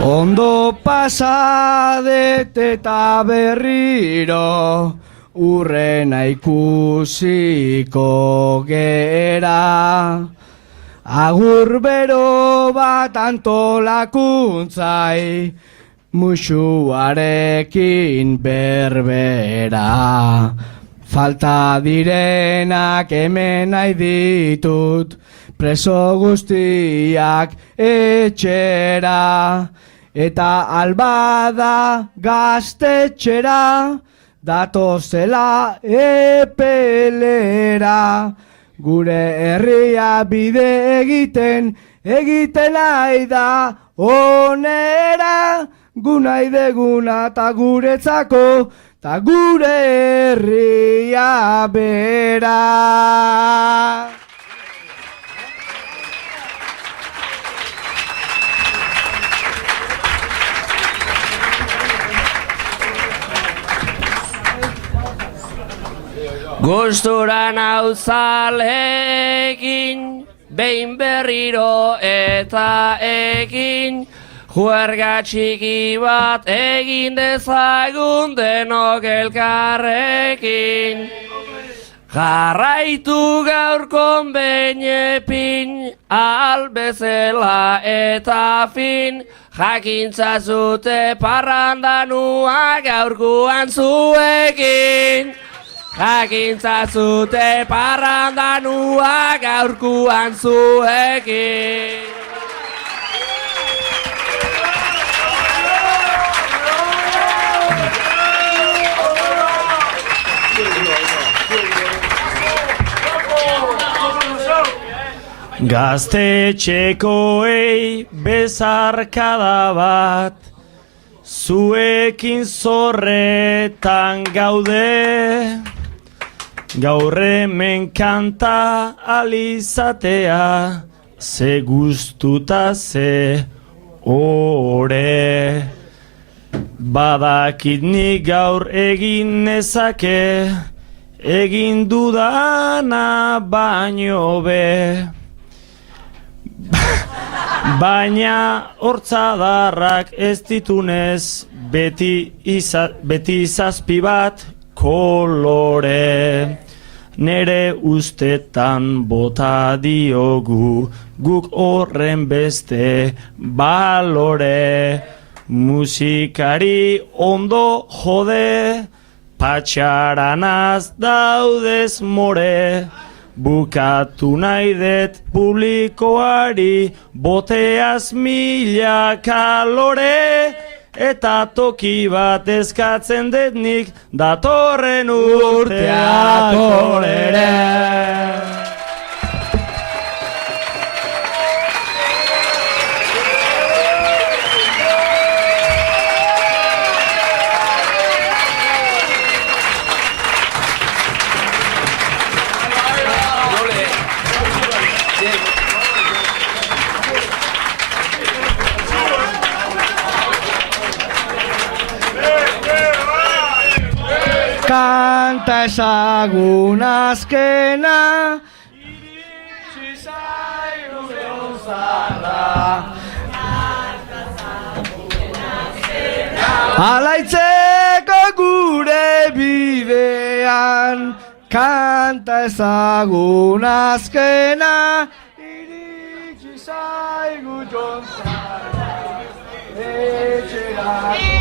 Ondo pasadet eta berriro urrena ikusiko gera. Agur bero bat antolakuntzai, musuarekin berbera. Falta direnak hemen nahi ditut, preso guztiak etxera. Eta albada gaztetxera, datozela epelera. Gure herria bide egiten, egiten nahi da onera, gu nahi deguna ta guretzako, ta gure herria bera. Gustura nauzalekin, behin berriro eta ekin, juerga txiki bat egin dezagun denok elkarrekin. Jarraitu gaur konbenepin, albezela eta fin, jakintzazute parrandanua gaurkoan zuekin. Jakintzazute parrandanua gaurkoan zuekin. Gaztetxekoei bezarkada bat, zuekin zorretan gaude, gaur hemen kanta alizatea, ze gustuta ze ore. Badakit nik gaur egin nezake, egin dudana baino be. Baina hortzadarrak ez ditunez, beti zazpi bat kolore. Nere ustetan bota diogu, guk horren beste balore. Musikari ondo jode, patxaranaz daudez more. Bukatu nahi det publikoari, boteaz mila kalore. Eta toki bat eskatzen dut nik, datorren urteak horere. Kanta ezagun azkena, iritsi zaigu gauzarra. Alaitzeko gure bidean, kanta ezagun azkena, iritsi zaigu gauzarra. Etxera